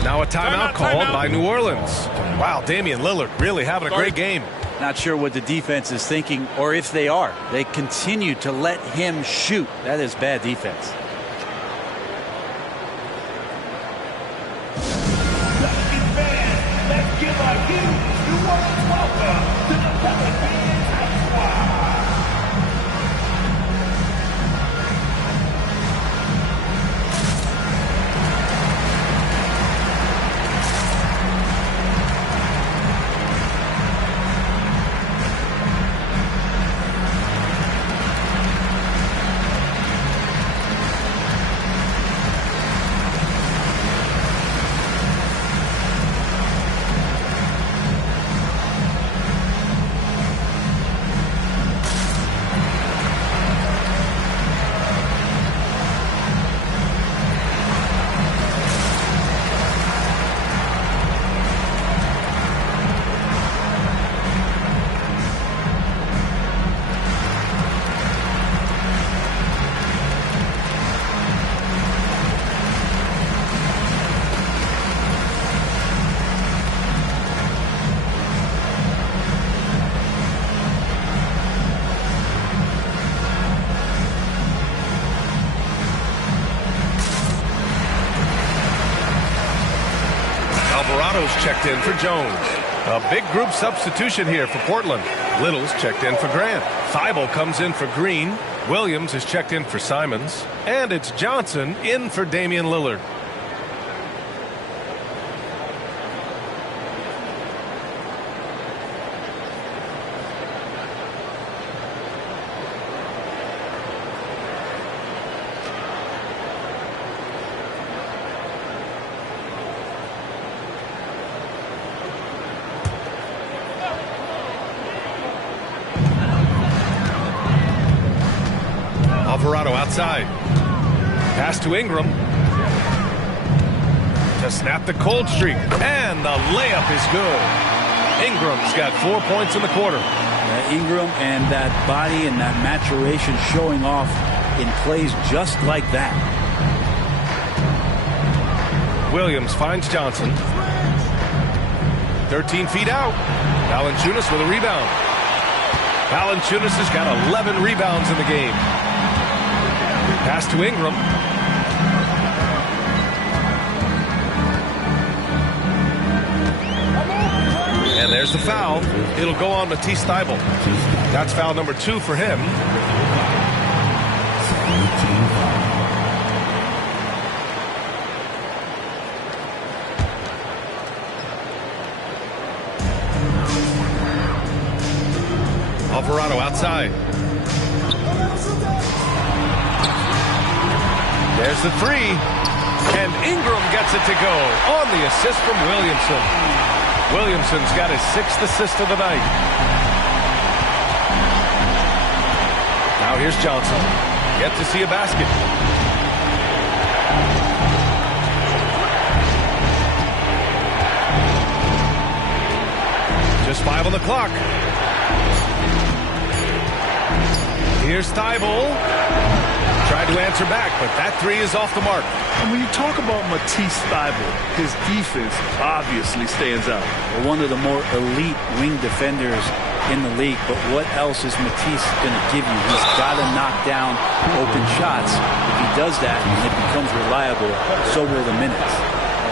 Now a timeout called by New Orleans. Wow, Damian Lillard really having a great game. Not sure what the defense is thinking, or if they are. They continue to let him shoot. That is bad defense. Let's give a huge New Orleans welcome to the Pelicans. Checked in for Jones. A big group substitution here for Portland. Little's checked in for Grant. Thibault comes in for Green. Williams is checked in for Simons. And it's Johnson in for Damian Lillard. Alvarado outside. Pass to Ingram. To snap the cold streak. And the layup is good. Ingram's got 4 points in the quarter. Ingram and that body and that maturation showing off in plays just like that. Williams finds Johnson. 13 feet out. Valanciunas with a rebound. Valanciunas has got 11 rebounds in the game. Pass to Ingram. And there's the foul. It'll go on Matisse Thybulle. That's foul number 2 for him. Alvarado outside. There's the 3. And Ingram gets it to go on the assist from Williamson. Williamson's got his 6th assist of the night. Now here's Johnson. Yet to see a basket. Just 5 on the clock. Here's Thybulle. Tried to answer back, but that 3 is off the mark. And when you talk about Matisse Thybulle, his defense obviously stands out. One of the more elite wing defenders in the league, but what else is Matisse going to give you? He's got to knock down open shots. If he does that and it becomes reliable, so will the minutes.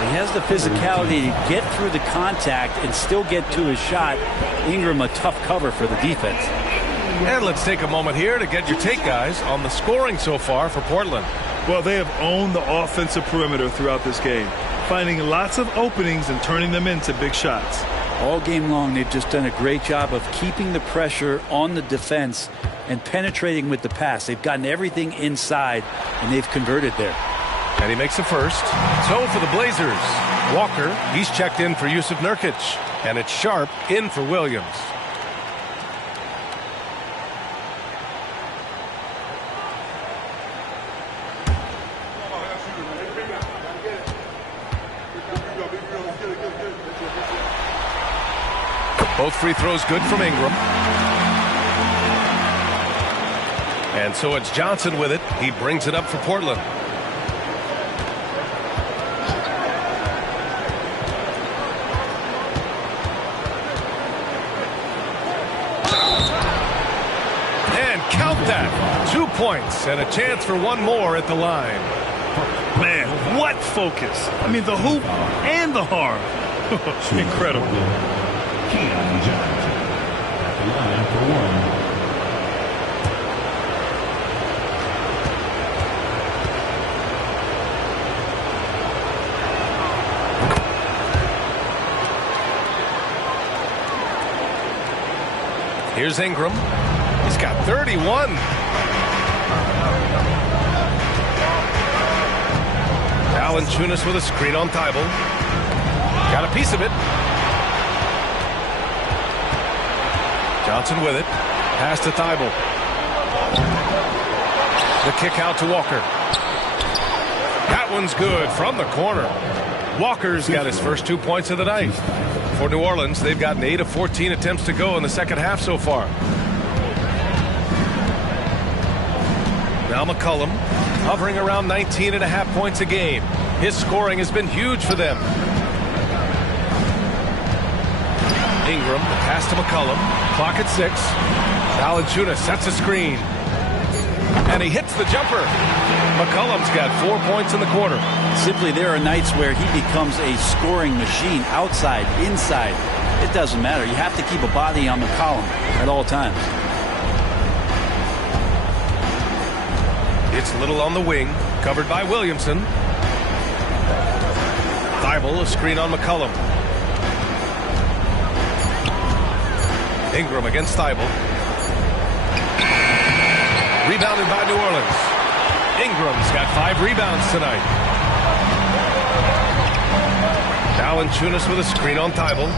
He has the physicality to get through the contact and still get to his shot. Ingram, a tough cover for the defense. And let's take a moment here to get your take, guys, on the scoring so far for Portland. Well, they have owned the offensive perimeter throughout this game, finding lots of openings and turning them into big shots. All game long, they've just done a great job of keeping the pressure on the defense and penetrating with the pass. They've gotten everything inside, and they've converted there. And he makes the first. So for the Blazers, Walker, he's checked in for Yusuf Nurkic. And it's Sharp in for Williams. Both free throws good from Ingram. And so it's Johnson with it. He brings it up for Portland. And count that. 2 points and a chance for one more at the line. Man, what focus. I mean, the hoop and the harm. Incredible. Keon Johnson at the line for 1. Here's Ingram. He's got 31. Valanciunas with a screen on Thybulle. Got a piece of it. Johnson with it. Pass to Thybulle. The kick out to Walker. That one's good from the corner. Walker's got his first 2 points of the night. For New Orleans, they've gotten 8 of 14 attempts to go in the second half so far. Now McCollum hovering around 19.5 points a game. His scoring has been huge for them. Ingram, pass to McCollum. Clock at 6. Valanciunas sets a screen. And he hits the jumper. McCollum's got 4 points in the quarter. Simply, there are nights where he becomes a scoring machine, outside, inside. It doesn't matter. You have to keep a body on McCollum at all times. It's Little on the wing, covered by Williamson. Thybulle, a screen on McCollum. Ingram against Thybulle. Rebounded by New Orleans. Ingram's got 5 rebounds tonight. Valanciunas with a screen on Thybulle.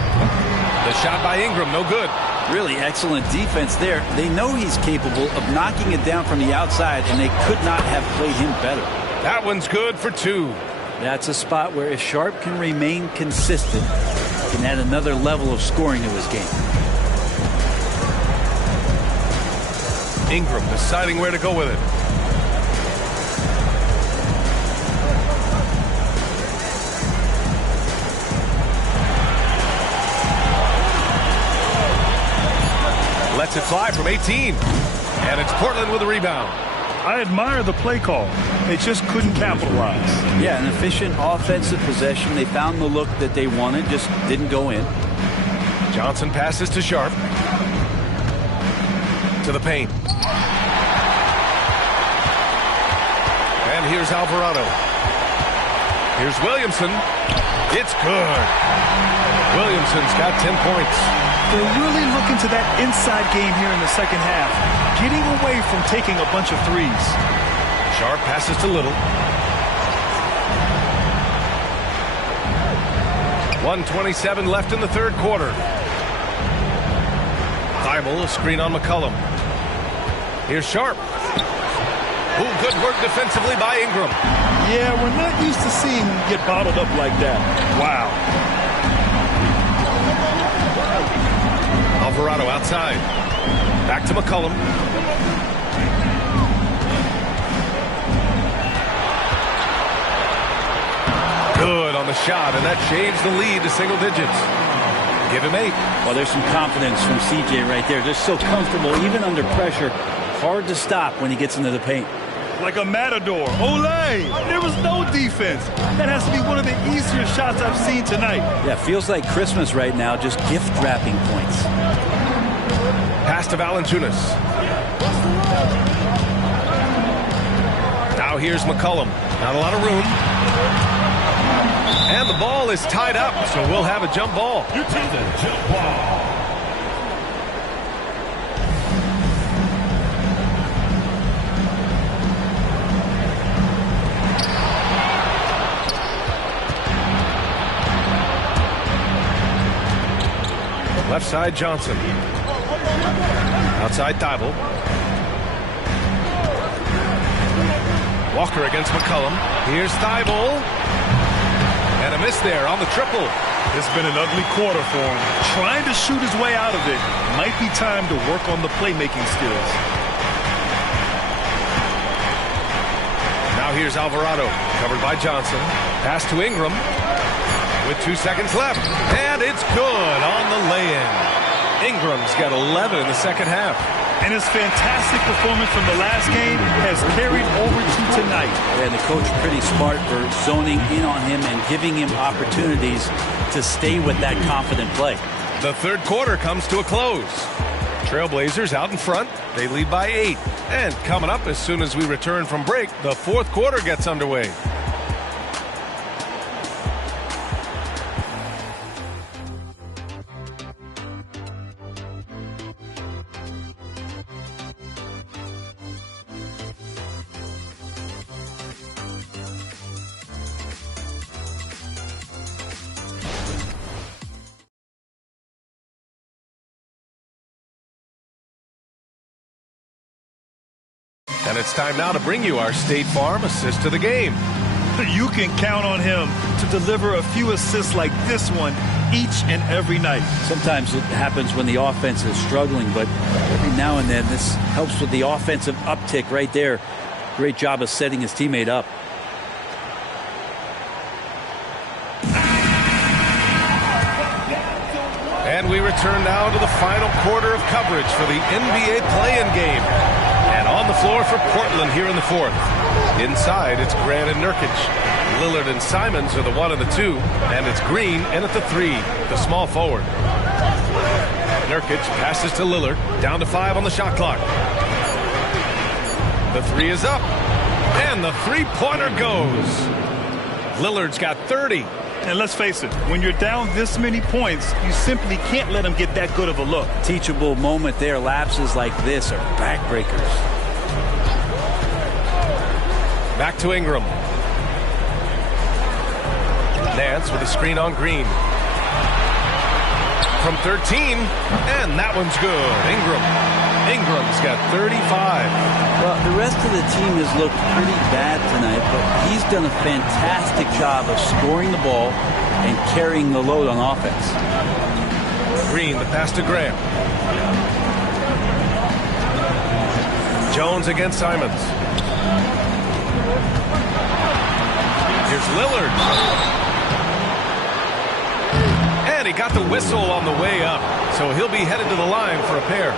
The shot by Ingram, no good. Really excellent defense there. They know he's capable of knocking it down from the outside, and they could not have played him better. That one's good for 2. That's a spot where if Sharp can remain consistent, can add another level of scoring to his game. Ingram deciding where to go with it. Lets it fly from 18. And it's Portland with a rebound. I admire the play call. They just couldn't capitalize. Yeah, an efficient offensive possession. They found the look that they wanted, just didn't go in. Johnson passes to Sharp. To the paint. And here's Alvarado. Here's Williamson. It's good. Williamson's got 10 points. They're really looking to that inside game here in the second half, getting away from taking a bunch of threes. Sharp passes to Little. 1:27 left in the third quarter. Thibault, a screen on McCollum. Here's Sharp. Ooh, good work defensively by Ingram. Yeah, we're not used to seeing him get bottled up like that. Wow. Alvarado outside. Back to McCollum. Good on the shot, and that changed the lead to single digits. Give him 8. Well, there's some confidence from CJ right there. Just so comfortable, even under pressure. Hard to stop when he gets into the paint. Like a matador. Olay! There was no defense. That has to be one of the easier shots I've seen tonight. Yeah, feels like Christmas right now, just gift-wrapping points. Pass to Valanciunas. Now here's McCollum. Not a lot of room. And the ball is tied up, so we'll have a jump ball. You take the jump ball. Left side, Johnson. Outside, Thibault. Walker against McCollum. Here's Thibault. And a miss there on the triple. It's been an ugly quarter for him. Trying to shoot his way out of it. Might be time to work on the playmaking skills. Now here's Alvarado. Covered by Johnson. Pass to Ingram. With 2 seconds left. And it's good on the lay-in. Ingram's got 11 in the second half. And his fantastic performance from the last game has carried over to tonight. And the coach pretty smart for zoning in on him and giving him opportunities to stay with that confident play. The third quarter comes to a close. Trailblazers out in front. They lead by 8. And coming up as soon as we return from break, the fourth quarter gets underway. And it's time now to bring you our State Farm assist to the game. You can count on him to deliver a few assists like this one each and every night. Sometimes it happens when the offense is struggling, but every now and then this helps with the offensive uptick right there. Great job of setting his teammate up. And we return now to the final quarter of coverage for the NBA play-in game. And on the floor for Portland here in the fourth. Inside, it's Grant and Nurkic. Lillard and Simons are the 1 and the 2. And it's Green in at the 3, the small forward. Nurkic passes to Lillard. Down to 5 on the shot clock. The 3 is up. And the three-pointer goes. Lillard's got 30. And let's face it, when you're down this many points, you simply can't let them get that good of a look. Teachable moment there. Lapses like this are backbreakers. Back to Ingram. Nance with a screen on Green. From 13, and that one's good. Ingram Ingram's got 35. Well, the rest of the team has looked pretty bad tonight, but he's done a fantastic job of scoring the ball and carrying the load on offense. Green, the pass to Graham. Jones against Simons. Here's Lillard. And he got the whistle on the way up, so he'll be headed to the line for a pair.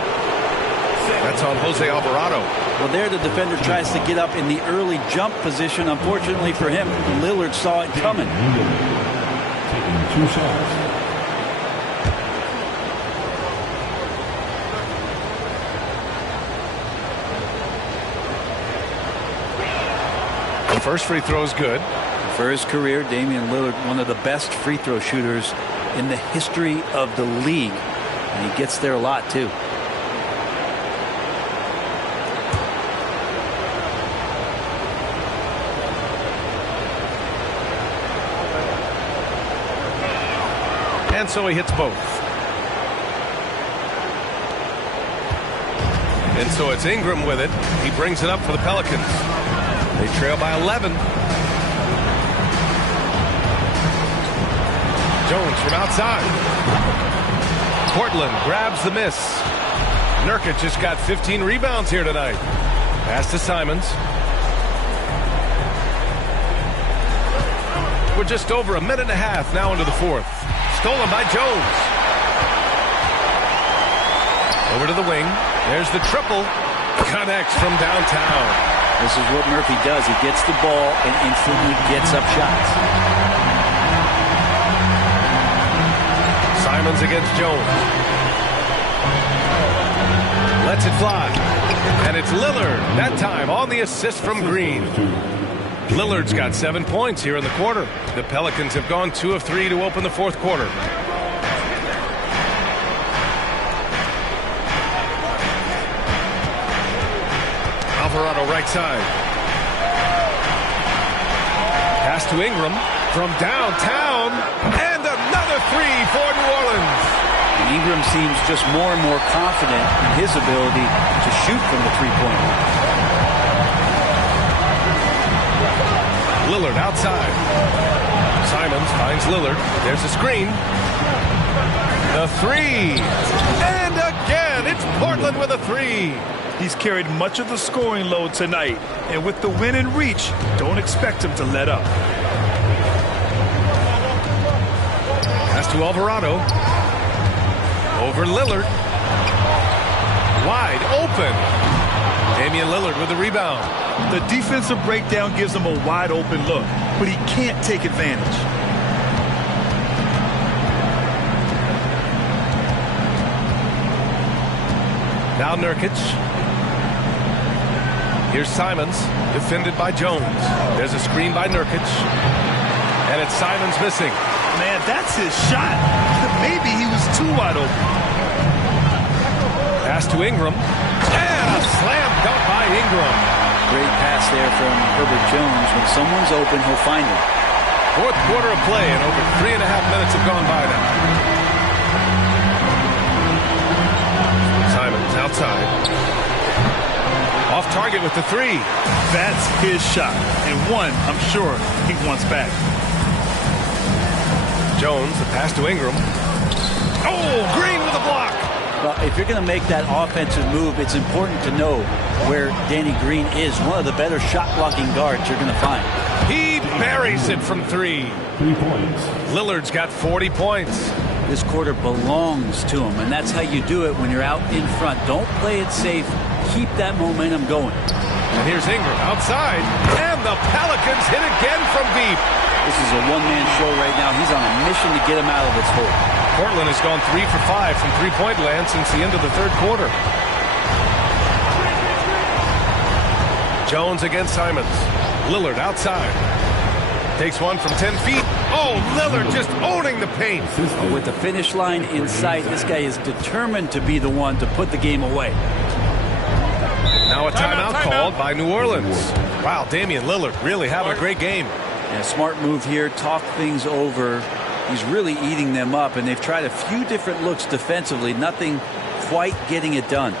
That's on Jose Alvarado. Well, there the defender tries to get up in the early jump position. Unfortunately for him, Lillard saw it coming. Taking 2 shots. The first free throw is good. For his career, Damian Lillard, one of the best free throw shooters in the history of the league. And he gets there a lot, too. And so he hits both. And so it's Ingram with it. He brings it up for the Pelicans. They trail by 11. Jones from outside. Portland grabs the miss. Nurkic just got 15 rebounds here tonight. Pass to Simons. We're just over a minute and a half now into the fourth. Stolen by Jones. Over to the wing. There's the triple. Connects from downtown. This is what Murphy does. He gets the ball and instantly gets up shots. Simons against Jones. Lets it fly. And it's Lillard, that time on the assist from Green. Lillard's got 7 points here in the quarter. The Pelicans have gone 2 of 3 to open the fourth quarter. Alvarado right side. Pass to Ingram from downtown. And another three for New Orleans. And Ingram seems just more and more confident in his ability to shoot from the three-point line. Lillard outside. Simons finds Lillard. There's a screen. The three. And again, it's Portland with a three. He's carried much of the scoring load tonight, and with the win in reach, don't expect him to let up. Pass to Alvarado. Over Lillard. Wide open. Damian Lillard with the rebound. The defensive breakdown gives him a wide open look, but he can't take advantage. Now Nurkic. Here's Simons, defended by Jones. There's a screen by Nurkic. And it's Simons missing. Man, that's his shot. Maybe he was too wide open. Pass to Ingram. And a slam dunk by Ingram. Great pass there from Herbert Jones. When someone's open, he'll find him. Fourth quarter of play, and over 3.5 minutes have gone by now. Simons outside. Off target with the three. That's his shot, and one I'm sure he wants back. Jones, the pass to Ingram. Oh, Green with a block. Well, if you're going to make that offensive move, it's important to know where Danny Green is. One of the better shot-blocking guards you're going to find. He buries it from 3. 3 points. Lillard's got 40 points. This quarter belongs to him, and that's how you do it when you're out in front. Don't play it safe. Keep that momentum going. And here's Ingram outside, and the Pelicans hit again from deep. This is a one-man show right now. He's on a mission to get him out of this hole. Portland has gone 3 for 5 from three-point land since the end of the third quarter. Jones against Simons. Lillard outside. Takes one from 10 feet. Oh, Lillard just owning the paint. With the finish line in sight, this guy is determined to be the one to put the game away. Now a timeout called by New Orleans. Wow, Damian Lillard really having a great game. Yeah, smart move here. Talk things over. He's really eating them up, and they've tried a few different looks defensively. Nothing quite getting it done.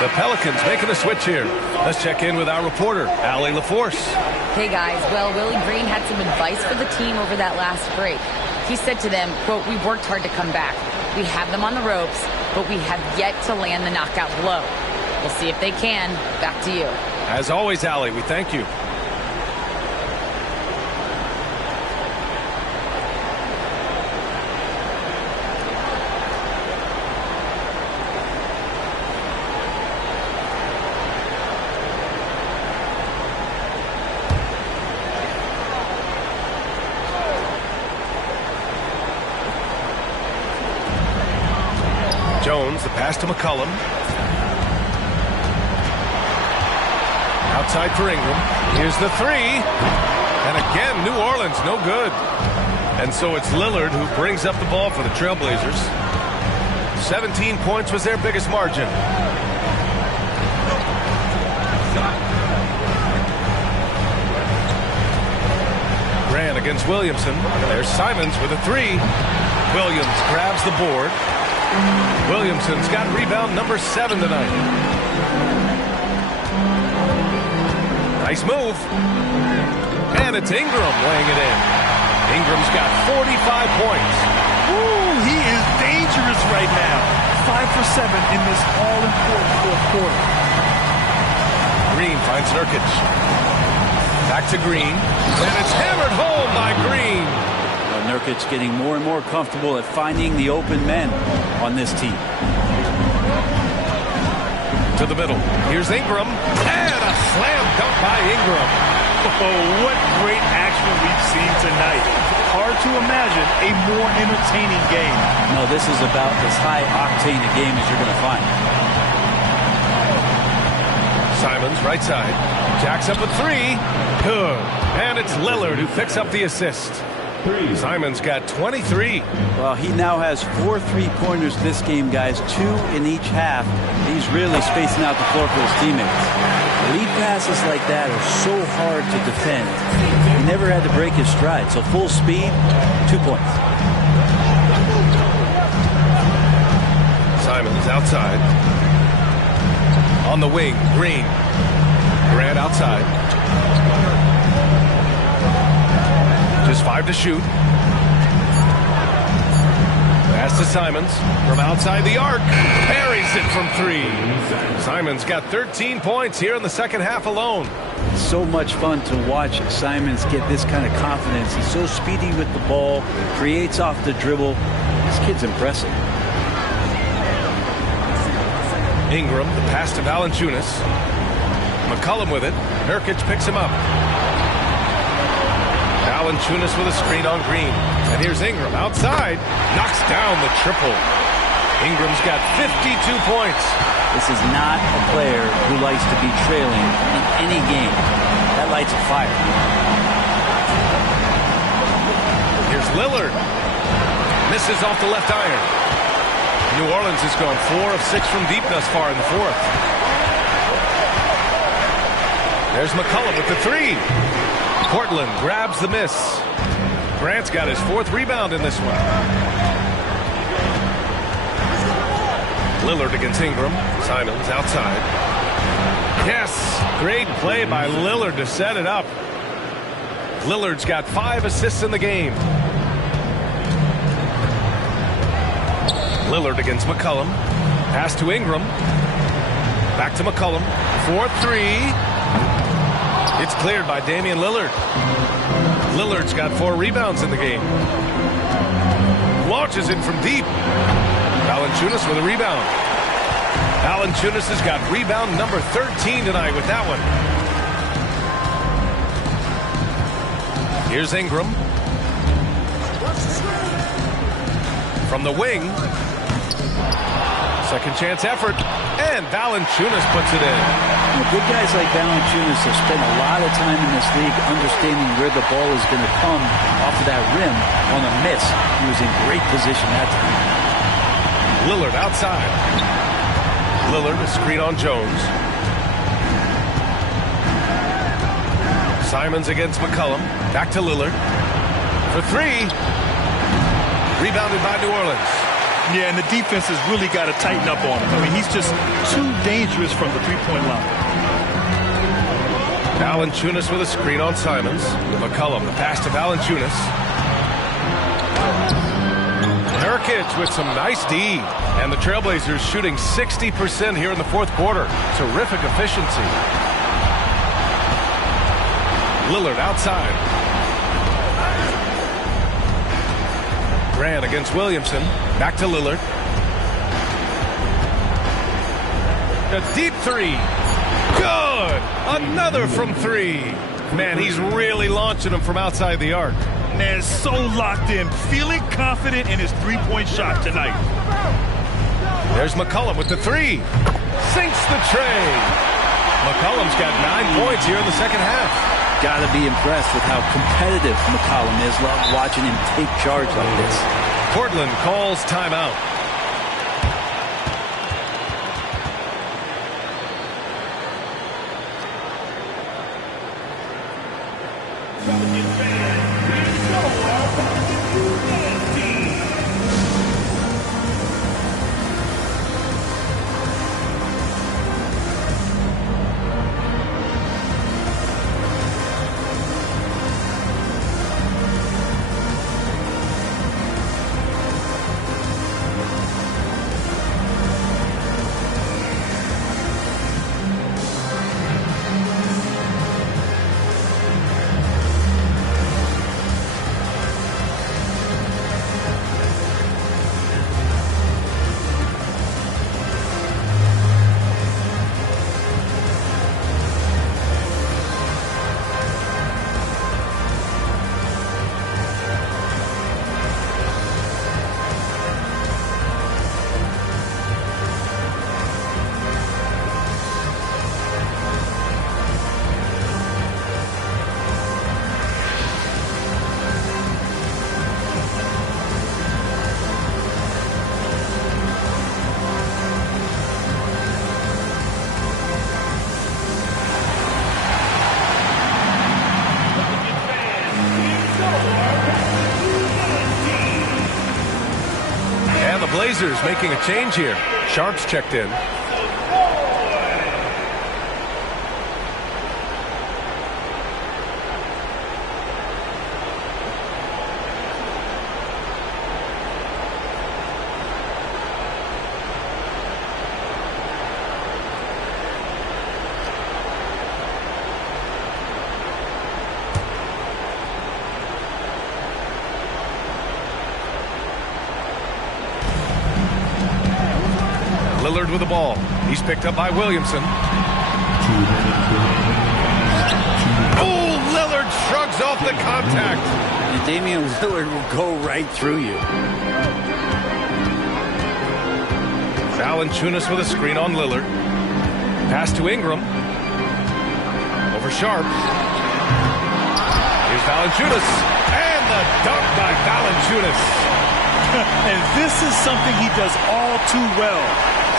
The Pelicans making a switch here. Let's check in with our reporter, Allie LaForce. Hey guys, well, Willie Green had some advice for the team over that last break. He said to them, quote, "We worked hard to come back. We have them on the ropes, but we have yet to land the knockout blow. We'll see if they can." Back to you. As always, Allie, we thank you. Jones, the pass to McCollum. Outside for Ingram. Here's the three. And again, New Orleans, no good. And so it's Lillard who brings up the ball for the Trailblazers. 17 points was their biggest margin. Grant against Williamson. There's Simons with a three. Williams grabs the board. Williamson's got rebound number 7 tonight. Nice move. And it's Ingram laying it in. Ingram's got 45 points. Ooh, he is dangerous right now. 5 for 7 in this all-important fourth quarter. Green finds Nurkic. Back to Green. And it's hammered home by Green. Nurkic getting more and more comfortable at finding the open men on this team. To the middle. Here's Ingram. And a slam dunk by Ingram. Oh, what great action we've seen tonight. Hard to imagine a more entertaining game. No, this is about as high octane a game as you're going to find. Simons, right side. Jacks up a three. Good. And it's Lillard who picks up the assist. Simons got 23. Well, he now has 4 3-pointers this game, guys. 2 in each half. He's really spacing out the floor for his teammates. Lead passes like that are so hard to defend. He never had to break his stride. So full speed, 2 points. Simons outside. On the wing, Green. Grant outside. Just 5 to shoot. Pass to Simons from outside the arc. Buries it from 3. Simons got 13 points here in the second half alone. So much fun to watch Simons get this kind of confidence. He's so speedy with the ball, creates off the dribble. This kid's impressive. Ingram, the pass to Valanciunas. McCollum with it. Nurkic picks him up. Valanciunas with a screen on Green. And here's Ingram outside. Knocks down the triple. Ingram's got 52 points. This is not a player who likes to be trailing in any game. That lights a fire. Here's Lillard. Misses off the left iron. New Orleans has gone 4 of 6 from deep thus far in the fourth. There's McCollum with the three. Portland grabs the miss. Grant's got his 4th rebound in this one. Lillard against Ingram. Simons outside. Yes, great play by Lillard to set it up. Lillard's got 5 assists in the game. Lillard against McCollum. Pass to Ingram. Back to McCollum. 4-3. It's cleared by Damian Lillard. Lillard's got 4 rebounds in the game. Launches it from deep. Valanciunas with a rebound. Valanciunas has got rebound number 13 tonight with that one. Here's Ingram. From the wing. Second chance effort. And Valanciunas puts it in. Good guys like Valanciunas have spent a lot of time in this league understanding where the ball is going to come off of that rim on a miss. He was in great position that time. Lillard outside. Lillard, a screen on Jones. Simons against McCollum. Back to Lillard. For 3. Rebounded by New Orleans. Yeah, and the defense has really got to tighten up on him. I mean, he's just too dangerous from the three-point line. Valanciunas with a screen on Simons. McCollum, the pass to Valanciunas. Nurkic with some nice D. And the Trailblazers shooting 60% here in the fourth quarter. Terrific efficiency. Lillard outside. Grant against Williamson. Back to Lillard. A deep three. Good! Another from three. Man, he's really launching them from outside the arc. Man, so locked in, feeling confident in his three-point shot tonight. There's McCollum with the three. Sinks the tray. McCollum's got 9 points here in the second half. Got to be impressed with how competitive McCollum is. Love watching him take charge like this. Portland calls timeout. Blazers making a change here. Sharp's checked in. Lillard with the ball. He's picked up by Williamson. Oh, Lillard shrugs off the contact. And Damian Lillard will go right through you. Valanciunas with a screen on Lillard. Pass to Ingram. Over Sharp. Here's Valanciunas. And the dunk by Valanciunas. And this is something he does all too well.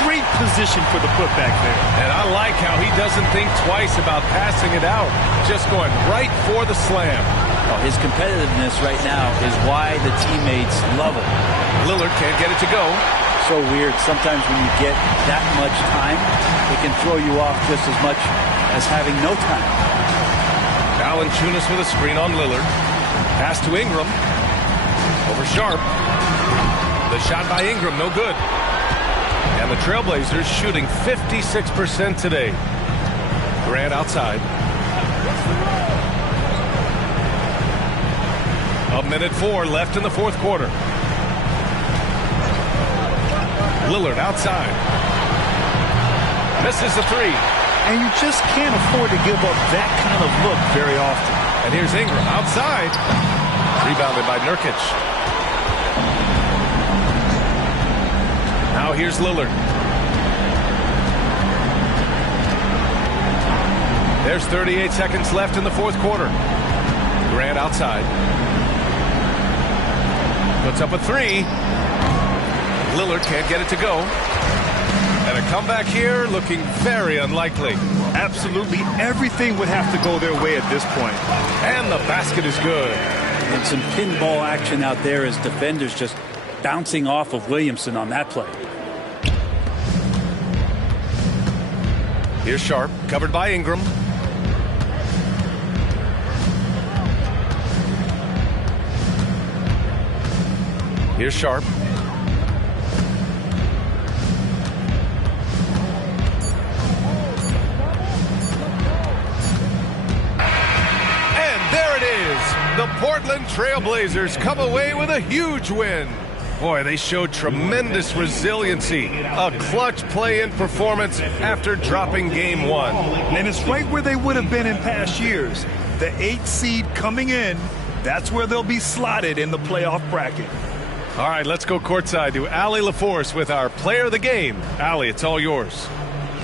Great position for the putback there. And I like how he doesn't think twice about passing it out. Just going right for the slam. Oh, his competitiveness right now is why the teammates love him. Lillard can't get it to go. So weird. Sometimes when you get that much time, it can throw you off just as much as having no time. Valanciunas with a screen on Lillard. Pass to Ingram. Over Sharp. The shot by Ingram, no good. And the Trailblazers shooting 56% today. Grant outside. 1:04 left in the fourth quarter. Lillard outside. Misses the three. And you just can't afford to give up that kind of look very often. And here's Ingram outside. Rebounded by Nurkic. Now here's Lillard. There's 38 seconds left in the fourth quarter. Grant outside. Puts up a three. Lillard can't get it to go. And a comeback here looking very unlikely. Absolutely everything would have to go their way at this point. And the basket is good. And some pinball action out there as defenders just bouncing off of Williamson on that play. Here's Sharp, covered by Ingram. Here's Sharp. And there it is. The Portland Trail Blazers come away with a huge win. Boy, they showed tremendous resiliency. A clutch play-in performance after dropping game one. And it's right where they would have been in past years. The 8th seed coming in, that's where they'll be slotted in the playoff bracket. All right, let's go courtside to Allie LaForce with our player of the game. Allie, it's all yours.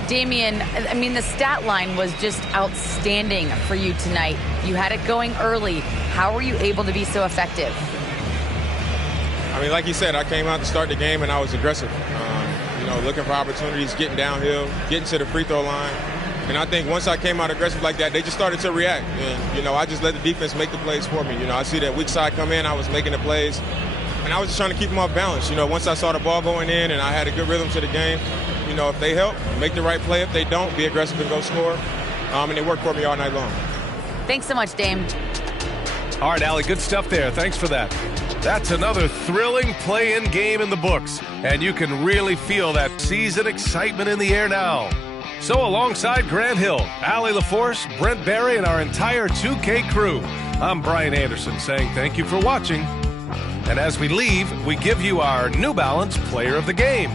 Damian, I mean, the stat line was just outstanding for you tonight. You had it going early. How were you able to be so effective? I mean, like you said, I came out to start the game and I was aggressive. Looking for opportunities, getting downhill, getting to the free throw line. And I think once I came out aggressive like that, they just started to react. And, I just let the defense make the plays for me. I see that weak side come in, I was making the plays. And I was just trying to keep them off balance. Once I saw the ball going in and I had a good rhythm to the game, if they help, make the right play. If they don't, be aggressive and go score. And it worked for me all night long. Thanks so much, Dame. All right, Allie, good stuff there. Thanks for that. That's another thrilling play-in game in the books. And you can really feel that season excitement in the air now. So alongside Grant Hill, Allie LaForce, Brent Barry, and our entire 2K crew, I'm Brian Anderson saying thank you for watching. And as we leave, we give you our New Balance Player of the Game.